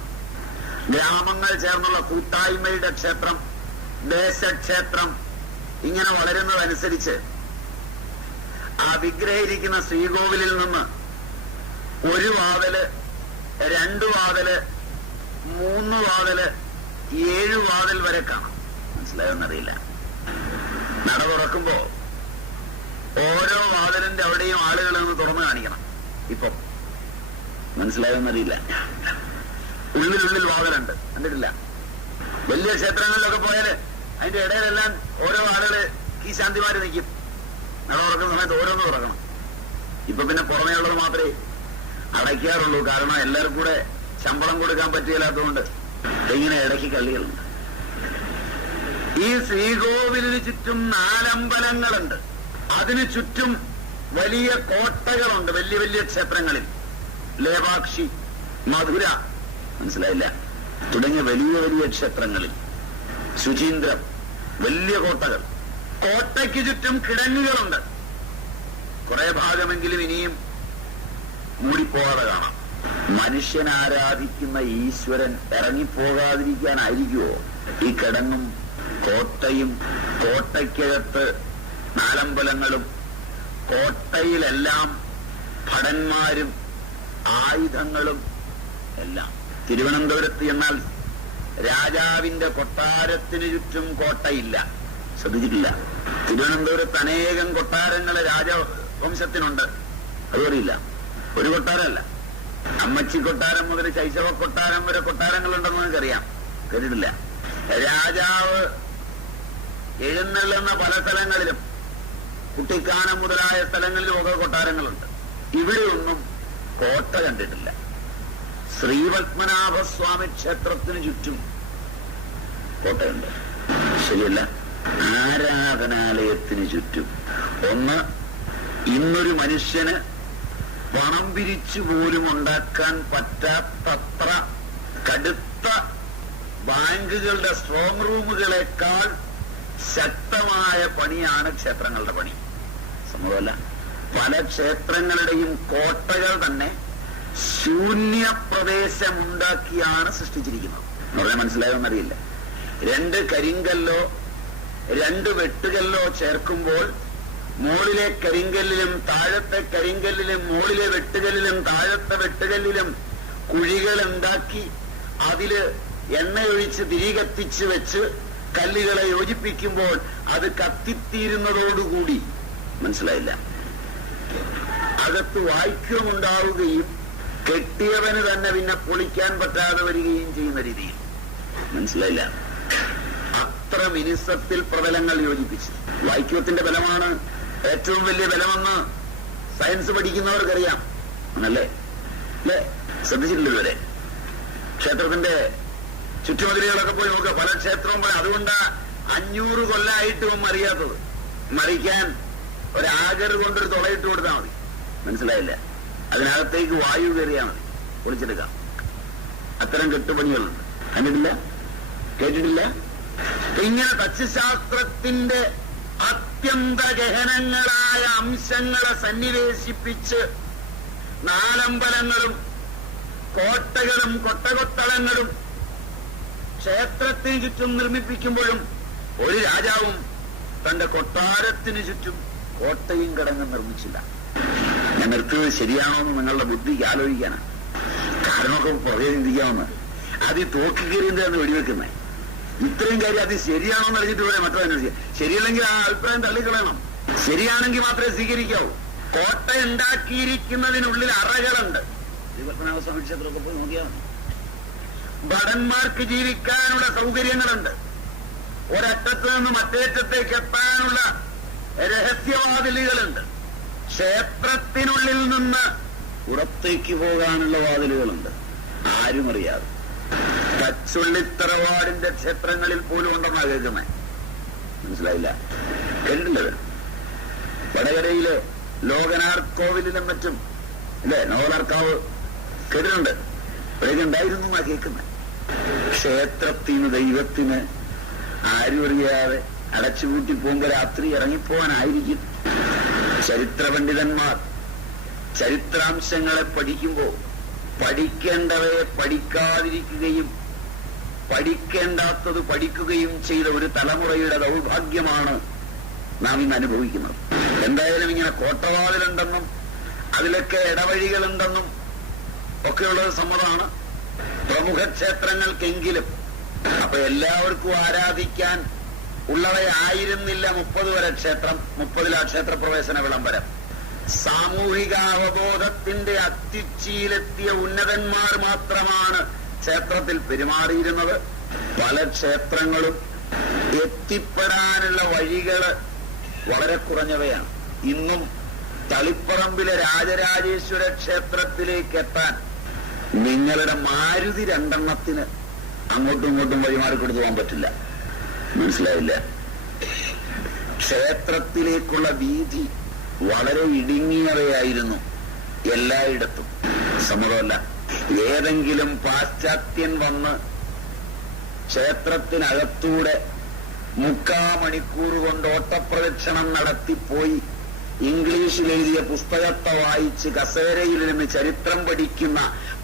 ഗ്രാമങ്ങൾ ചേർന്നുള്ള കൂട്ടായ്മയുടെ ക്ഷേത്രം, ദേശക്ഷേത്രം ഇങ്ങനെ വളരുന്നതനുസരിച്ച് ആ വിഗ്രഹം ഇരിക്കുന്ന ശ്രീകോവിലിൽ നിന്ന് 1 വാതില്, 2 വാതില്, 3 വാതില്, 7 വാതിൽ വരെ കാണാം. മനസ്സിലായോന്നറിയില്ല. നട തുറക്കുമ്പോ ഓരോ വാതിലിന്റെ അവിടെയും ആളുകൾ നിന്ന് തുറന്നു കാണിക്കണം. ഇപ്പൊ മനസ്സിലായോന്നറിയില്ല. ഉള്ളിലുള്ളിൽ വാതിലുണ്ട്, കണ്ടിട്ടില്ല? വലിയ ക്ഷേത്രങ്ങളിലൊക്കെ പോയാല് അതിന്റെ ഇടയിലെല്ലാം ഓരോ ആളുകള് കീശാന്തിമാര് നിൽക്കും. നട തുറക്കുന്ന സമയത്ത് ഓരോന്ന് തുറക്കണം. ഇപ്പൊ പിന്നെ പുറമേ ഉള്ളത് മാത്രമേ അടയ്ക്കാറുള്ളൂ. കാരണം എല്ലാവർക്കും കൂടെ ശമ്പളം കൊടുക്കാൻ പറ്റില്ലാത്തതുകൊണ്ട് ഇങ്ങനെ ഇടയ്ക്ക് കള്ളികളുണ്ട്. ഈ ശ്രീകോവിലിന് ചുറ്റും 4 അമ്പലങ്ങളുണ്ട്. അതിനു ചുറ്റും വലിയ കോട്ടകളുണ്ട്. വലിയ വലിയ ക്ഷേത്രങ്ങളിൽ ലേവാക്ഷി, മധുര, മനസ്സിലായില്ല, തുടങ്ങിയ വലിയ വലിയ ക്ഷേത്രങ്ങളിൽ ശുചീന്ദ്രം, വലിയ കോട്ടകൾ. കോട്ടയ്ക്ക് ചുറ്റും കിടങ്ങുകളുണ്ട്. കുറെ ഭാഗമെങ്കിലും ഇനിയും മൂടിപ്പോകാതെ കാണാം. മനുഷ്യൻ ആരാധിക്കുന്ന ഈശ്വരൻ ഇറങ്ങിപ്പോകാതിരിക്കാനായിരിക്കുമോ ഈ കിടങ്ങും കോട്ടയും? കോട്ടയ്ക്കകത്ത് 4 അമ്പലങ്ങളും, കോട്ടയിലെല്ലാം ഭടന്മാരും ആയുധങ്ങളും എല്ലാം. തിരുവനന്തപുരത്ത് എന്നാൽ രാജാവിന്റെ കൊട്ടാരത്തിന് ചുറ്റും കോട്ടയില്ല. ശ്രദ്ധിച്ചിട്ടില്ല? തിരുവനന്തപുരത്ത് അനേകം കൊട്ടാരങ്ങൾ രാജവംശത്തിനുണ്ട്. അതുപറിയില്ല. ഒരു കൊട്ടാരമല്ല, അമ്മച്ചി കൊട്ടാരം മുതൽ ശൈശവ കൊട്ടാരം വരെ കൊട്ടാരങ്ങളുണ്ടെന്ന് നമുക്കറിയാം. കേട്ടിട്ടില്ല? രാജാവ് എഴുന്നള്ളുന്ന പല സ്ഥലങ്ങളിലും, കുട്ടിക്കാനം മുതലായ സ്ഥലങ്ങളിലും ഒക്കെ കൊട്ടാരങ്ങളുണ്ട്. ഇവിടെയൊന്നും കോട്ട കണ്ടിട്ടില്ല. ശ്രീപത്മനാഭസ്വാമി ക്ഷേത്രത്തിന് ചുറ്റും കോട്ടയുണ്ട്. ശരിയല്ല? ആരാധനാലയത്തിന് ചുറ്റും ഒന്ന്, ഇന്നൊരു മനുഷ്യന് പണം പിരിച്ചു പോലും ഉണ്ടാക്കാൻ പറ്റാത്തത്ര കടുത്ത ബാങ്കുകളുടെ സ്ട്രോങ് റൂമുകളെക്കാൾ ശക്തമായ പണിയാണ് ക്ഷേത്രങ്ങളുടെ പണി. സംഭവമല്ല, പല ക്ഷേത്രങ്ങളുടെയും കോട്ടകൾ തന്നെ ശൂന്യ പ്രദേശമുണ്ടാക്കിയാണ് സൃഷ്ടിച്ചിരിക്കുന്നത്. എന്ന് പറഞ്ഞാൽ മനസ്സിലായോന്നറിയില്ല. 2 കരിങ്കല്ലോ 2 വെട്ടുകല്ലോ ചേർക്കുമ്പോൾ മുകളിലെ കരിങ്കല്ലിലും താഴത്തെ കരിങ്കല്ലിലും മുകളിലെ വെട്ടുകല്ലിലും താഴത്തെ വെട്ടുകല്ലിലും കുഴികൾ ഉണ്ടാക്കി അതില് എണ്ണയൊഴിച്ച് തിരി കത്തിച്ച് വെച്ച് കല്ലുകളെ യോജിപ്പിക്കുമ്പോൾ അത് കത്തിത്തീരുന്നതോടുകൂടി, മനസ്സിലായില്ല, അകത്ത് വായ്ക്യമുണ്ടാവുകയും കെട്ടിയവന് തന്നെ പിന്നെ പൊളിക്കാൻ പറ്റാതെ വരികയും ചെയ്യുന്ന രീതിയിൽ. മനസ്സിലായില്ല? അത്ര മിനിസത്തിൽ പ്രതലങ്ങൾ യോജിപ്പിച്ച്. വായ്ക്യത്തിന്റെ ബലമാണ് ഏറ്റവും വലിയ ബലമെന്ന് സയൻസ് പഠിക്കുന്നവർക്കറിയാം. ആണല്ലേ? അല്ലേ? ശ്രദ്ധിച്ചിട്ടില്ല ഇതുവരെ? ക്ഷേത്രത്തിന്റെ ചുറ്റുമതിലുകളൊക്കെ പോയി നോക്കുക. പല ക്ഷേത്രവും പോയി. അതുകൊണ്ട് 500 കൊല്ലമായിട്ടും അറിയാത്തത്. മറിക്കാൻ ഒരാഗർ കൊണ്ടൊരു തുളയിട്ട് കൊടുത്താൽ മതി. മനസ്സിലായില്ല? അതിനകത്തേക്ക് വായു കയറിയാൽ മതി, പൊളിച്ചെടുക്കാം. അത്തരം കെട്ടുപണികളുണ്ട്. കണ്ടിട്ടില്ല? കേട്ടിട്ടില്ല? ഇങ്ങനെ തച്ചുശാസ്ത്രത്തിന്റെ അത്യന്ത ഗഹനങ്ങളായ അംശങ്ങളെ സന്നിവേശിപ്പിച്ച് 4 അമ്പലങ്ങളും കോട്ടകളും കൊട്ടകൊത്തളങ്ങളും ക്ഷേത്രത്തിന് ചുറ്റും നിർമ്മിപ്പിക്കുമ്പോഴും ഒരു രാജാവും തന്റെ കൊട്ടാരത്തിന് ചുറ്റും കോട്ടയും കിടങ്ങും നിർമ്മിച്ചില്ല. ഞാൻ നിർത്തിയത് ശരിയാണോ എന്ന് നിങ്ങളുടെ ബുദ്ധിക്ക് ആലോചിക്കാനാണ്. കാരണമൊക്കെ പുറകെ ചിന്തിക്കാവുന്ന. അത് ഈ തോക്കി കയറിയെന്താണ് വെടിവെക്കുന്നത്. ഇത്രയും കാര്യം അത് ശരിയാണോ എന്ന് അറിഞ്ഞിട്ട് പറയാം. മറ്റൊരു ശരിയല്ലെങ്കിൽ ആ അഭിപ്രായം തള്ളിക്കളയണം. ശരിയാണെങ്കിൽ മാത്രമേ സ്വീകരിക്കാവൂ. കോട്ട ഉണ്ടാക്കിയിരിക്കുന്നതിനുള്ളിൽ അറകളുണ്ട്. ശ്രീപത്മനാഭസ്വാമി ക്ഷേത്രമൊക്കെ പോയി നോക്കിയാൽ മതി. ഭടന്മാർക്ക് ജീവിക്കാനുള്ള സൗകര്യങ്ങളുണ്ട്. ഒരറ്റത്ത് നിന്ന് മറ്റേറ്റത്തേക്ക് എത്താനുള്ള രഹസ്യവാതിലുകളുണ്ട്. ക്ഷേത്രത്തിനുള്ളിൽ നിന്ന് പുറത്തേക്ക് പോകാനുള്ള വാതിലുകളുണ്ട്. ആരും അറിയാതെ. തച്ചുള്ളിത്തറവാടിന്റെ ക്ഷേത്രങ്ങളിൽ പോലും ഉണ്ടെന്നാ കേൾക്കുന്നത്. മനസ്സിലായില്ല? കേട്ടിട്ടില്ലത്? വടകരയിലെ ലോകനാർ കോവിലിലും മറ്റും അല്ലെ, നോവലാർക്കാവ് കേട്ടിട്ടുണ്ട്. ഇവിടെയൊക്കെ ഉണ്ടായിരുന്നു എന്നാ കേൾക്കുന്നത്. ക്ഷേത്രത്തിന് ദൈവത്തിന് ആരും അറിയാതെ അടച്ചുപൂട്ടി പോകുമ്പോൾ രാത്രി ഇറങ്ങിപ്പോവാനായിരിക്കും. ചരിത്ര പണ്ഡിതന്മാർ ചരിത്രാംശങ്ങളെ പഠിക്കുമ്പോൾ പഠിക്കേണ്ടവയെ പഠിക്കാതിരിക്കുകയും പഠിക്കേണ്ടാത്തത് പഠിക്കുകയും ചെയ്ത ഒരു തലമുറയുടെ ദൗർഭാഗ്യമാണ് നാം ഇന്ന് അനുഭവിക്കുന്നത്. എന്തായാലും ഇങ്ങനെ കോട്ടവാതിലുണ്ടെന്നും അതിലൊക്കെ ഇടവഴികളുണ്ടെന്നും ഒക്കെയുള്ളത് സമ്മതമാണ് പ്രമുഖ ക്ഷേത്രങ്ങൾക്കെങ്കിലും. അപ്പൊ എല്ലാവർക്കും ആരാധിക്കാൻ ഉള്ളവയായിരുന്നില്ല 30 വരെ ക്ഷേത്രം. 30-ൽ ആ ക്ഷേത്രപ്രവേശന വിളംബരം. സാമൂഹിക അവബോധത്തിന്റെ അത്യുച്ചിയിലെത്തിയ ഉന്നതന്മാർ മാത്രമാണ് ക്ഷേത്രത്തിൽ പെരുമാറിയിരുന്നത്. പല ക്ഷേത്രങ്ങളും എത്തിപ്പെടാനുള്ള വഴികള് വളരെ കുറഞ്ഞവയാണ്. ഇന്നും തളിപ്പറമ്പിലെ രാജരാജേശ്വര ക്ഷേത്രത്തിലേക്ക് എത്താൻ നിങ്ങളുടെ മാരുതി 2 എണ്ണത്തിന് അങ്ങോട്ടും ഇങ്ങോട്ടും വഴിമാറിക്കൊടുത്തു പോകാൻ പറ്റില്ല. മനസ്സിലായില്ല? ക്ഷേത്രത്തിലേക്കുള്ള വീതി വളരെ ഇടുങ്ങിയവയായിരുന്നു എല്ലായിടത്തും. സമ്മതമല്ല. ഏതെങ്കിലും പാശ്ചാത്യൻ വന്ന് ക്ഷേത്രത്തിനകത്തൂടെ 3/4 മണിക്കൂർ കൊണ്ട് ഓട്ടപ്രദക്ഷിണം നടത്തിപ്പോയി ഇംഗ്ലീഷിൽ എഴുതിയ പുസ്തകത്തെ വായിച്ച് കസേരയിലിരുന്ന് ചരിത്രം പഠിക്കുന്ന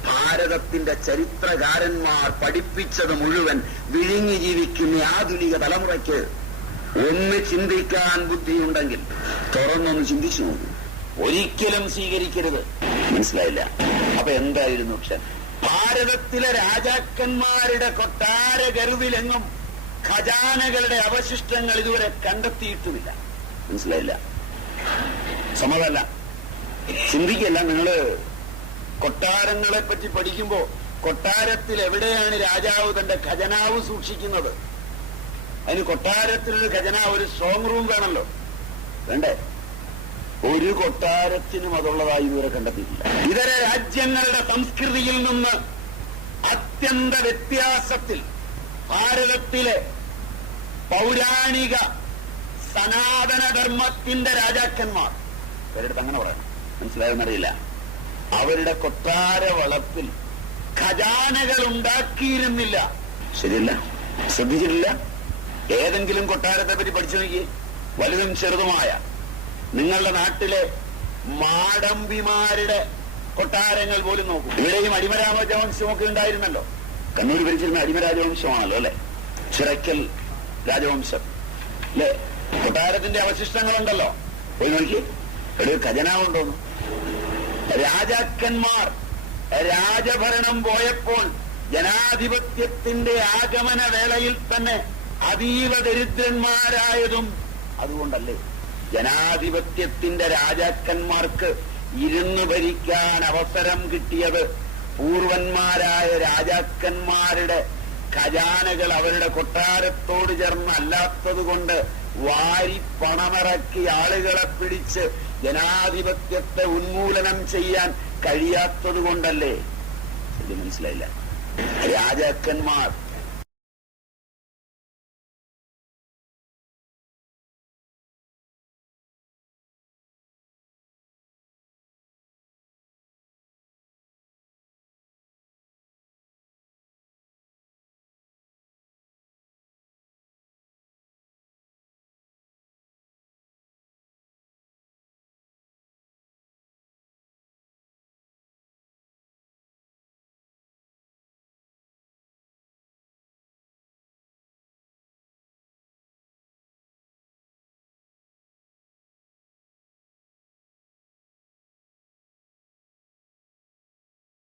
ഭാരതത്തിന്റെ ചരിത്രകാരന്മാർ പഠിപ്പിച്ചത് മുഴുവൻ വിഴുങ്ങി ജീവിക്കുന്ന ആധുനിക തലമുറയ്ക്ക് ഒന്ന് ചിന്തിക്കാൻ ബുദ്ധിയുണ്ടെങ്കിൽ തുറന്നൊന്ന് ചിന്തിച്ചു നോക്കൂ. ഒരിക്കലും സ്വീകരിക്കരുത്. മനസ്സിലായില്ല? അപ്പൊ എന്തായിരുന്നു ഭാരതത്തിലെ രാജാക്കന്മാരുടെ കൊട്ടാര ഗർവിലെങ്ങും ഖജാനകളുടെ അവശിഷ്ടങ്ങൾ ഇതുവരെ കണ്ടെത്തിയിട്ടുമില്ല. മനസ്സിലായില്ല? സമ്മതമല്ല. ചിന്തിക്കല്ല. നിങ്ങള് കൊട്ടാരങ്ങളെ പറ്റി പഠിക്കുമ്പോ കൊട്ടാരത്തിൽ എവിടെയാണ് രാജാവ് തന്റെ ഖജനാവ് സൂക്ഷിക്കുന്നത്? അതിന് കൊട്ടാരത്തിലൊരു ഖജനാവ്, ഒരു സ്ട്രോങ് റൂം വേണമല്ലോ. വേണ്ടേ? ഒരു കൊട്ടാരത്തിനും അതുള്ളതായി ഇതുവരെ കണ്ടെത്തിയിട്ടില്ല. ഇതര രാജ്യങ്ങളുടെ സംസ്കൃതിയിൽ നിന്ന് അത്യന്ത വ്യത്യാസത്തിൽ ഭാരതത്തിലെ പൗരാണിക സനാതനധർമ്മത്തിന്റെ രാജാക്കന്മാർ, അവരുടെ അങ്ങനെ പറയണം, മനസ്സിലായെന്നറിയില്ല, അവരുടെ കൊട്ടാര വളപ്പിൽ ഖജാനകൾ ഉണ്ടാക്കിയിരുന്നില്ല. ശരിയല്ല? ശ്രദ്ധിച്ചിട്ടില്ല? ഏതെങ്കിലും കൊട്ടാരത്തെ പറ്റി പഠിച്ചു നോക്കി, വലുതും ചെറുതുമായ. നിങ്ങളുടെ നാട്ടിലെ മാടമ്പിമാരുടെ കൊട്ടാരങ്ങൾ പോലും നോക്കും. ഇവിടെയും അടിമരാജവംശമൊക്കെ ഉണ്ടായിരുന്നല്ലോ. കണ്ണൂർ ഭരിച്ചിരുന്ന അടിമരാജവംശമാണല്ലോ അല്ലെ? ചിറക്കൽ രാജവംശം അല്ലെ? കൊട്ടാരത്തിന്റെ അവശിഷ്ടങ്ങളുണ്ടല്ലോ. പോയി നോക്കി, ഒരു ഖജനാവുണ്ടോന്ന്. രാജാക്കന്മാർ രാജഭരണം പോയപ്പോൾ ജനാധിപത്യത്തിന്റെ ആഗമന വേളയിൽ തന്നെ അതീവ ദരിദ്രന്മാരായതും അതുകൊണ്ടല്ലേ? ജനാധിപത്യത്തിന്റെ രാജാക്കന്മാർക്ക് ഇരുന്ന് ഭരിക്കാൻ അവസരം കിട്ടിയത് പൂർവന്മാരായ രാജാക്കന്മാരുടെ ഖജാനകൾ അവരുടെ കൊട്ടാരത്തോട് ചേർന്നല്ലാത്തതുകൊണ്ട് വാരി പണമിറക്കി ആളുകളെ പിടിച്ച് ജനാധിപത്യത്തെ ഉന്മൂലനം ചെയ്യാൻ കഴിയാത്തത് കൊണ്ടല്ലേ? ഇത് മനസ്സിലായില്ല. രാജാക്കന്മാർ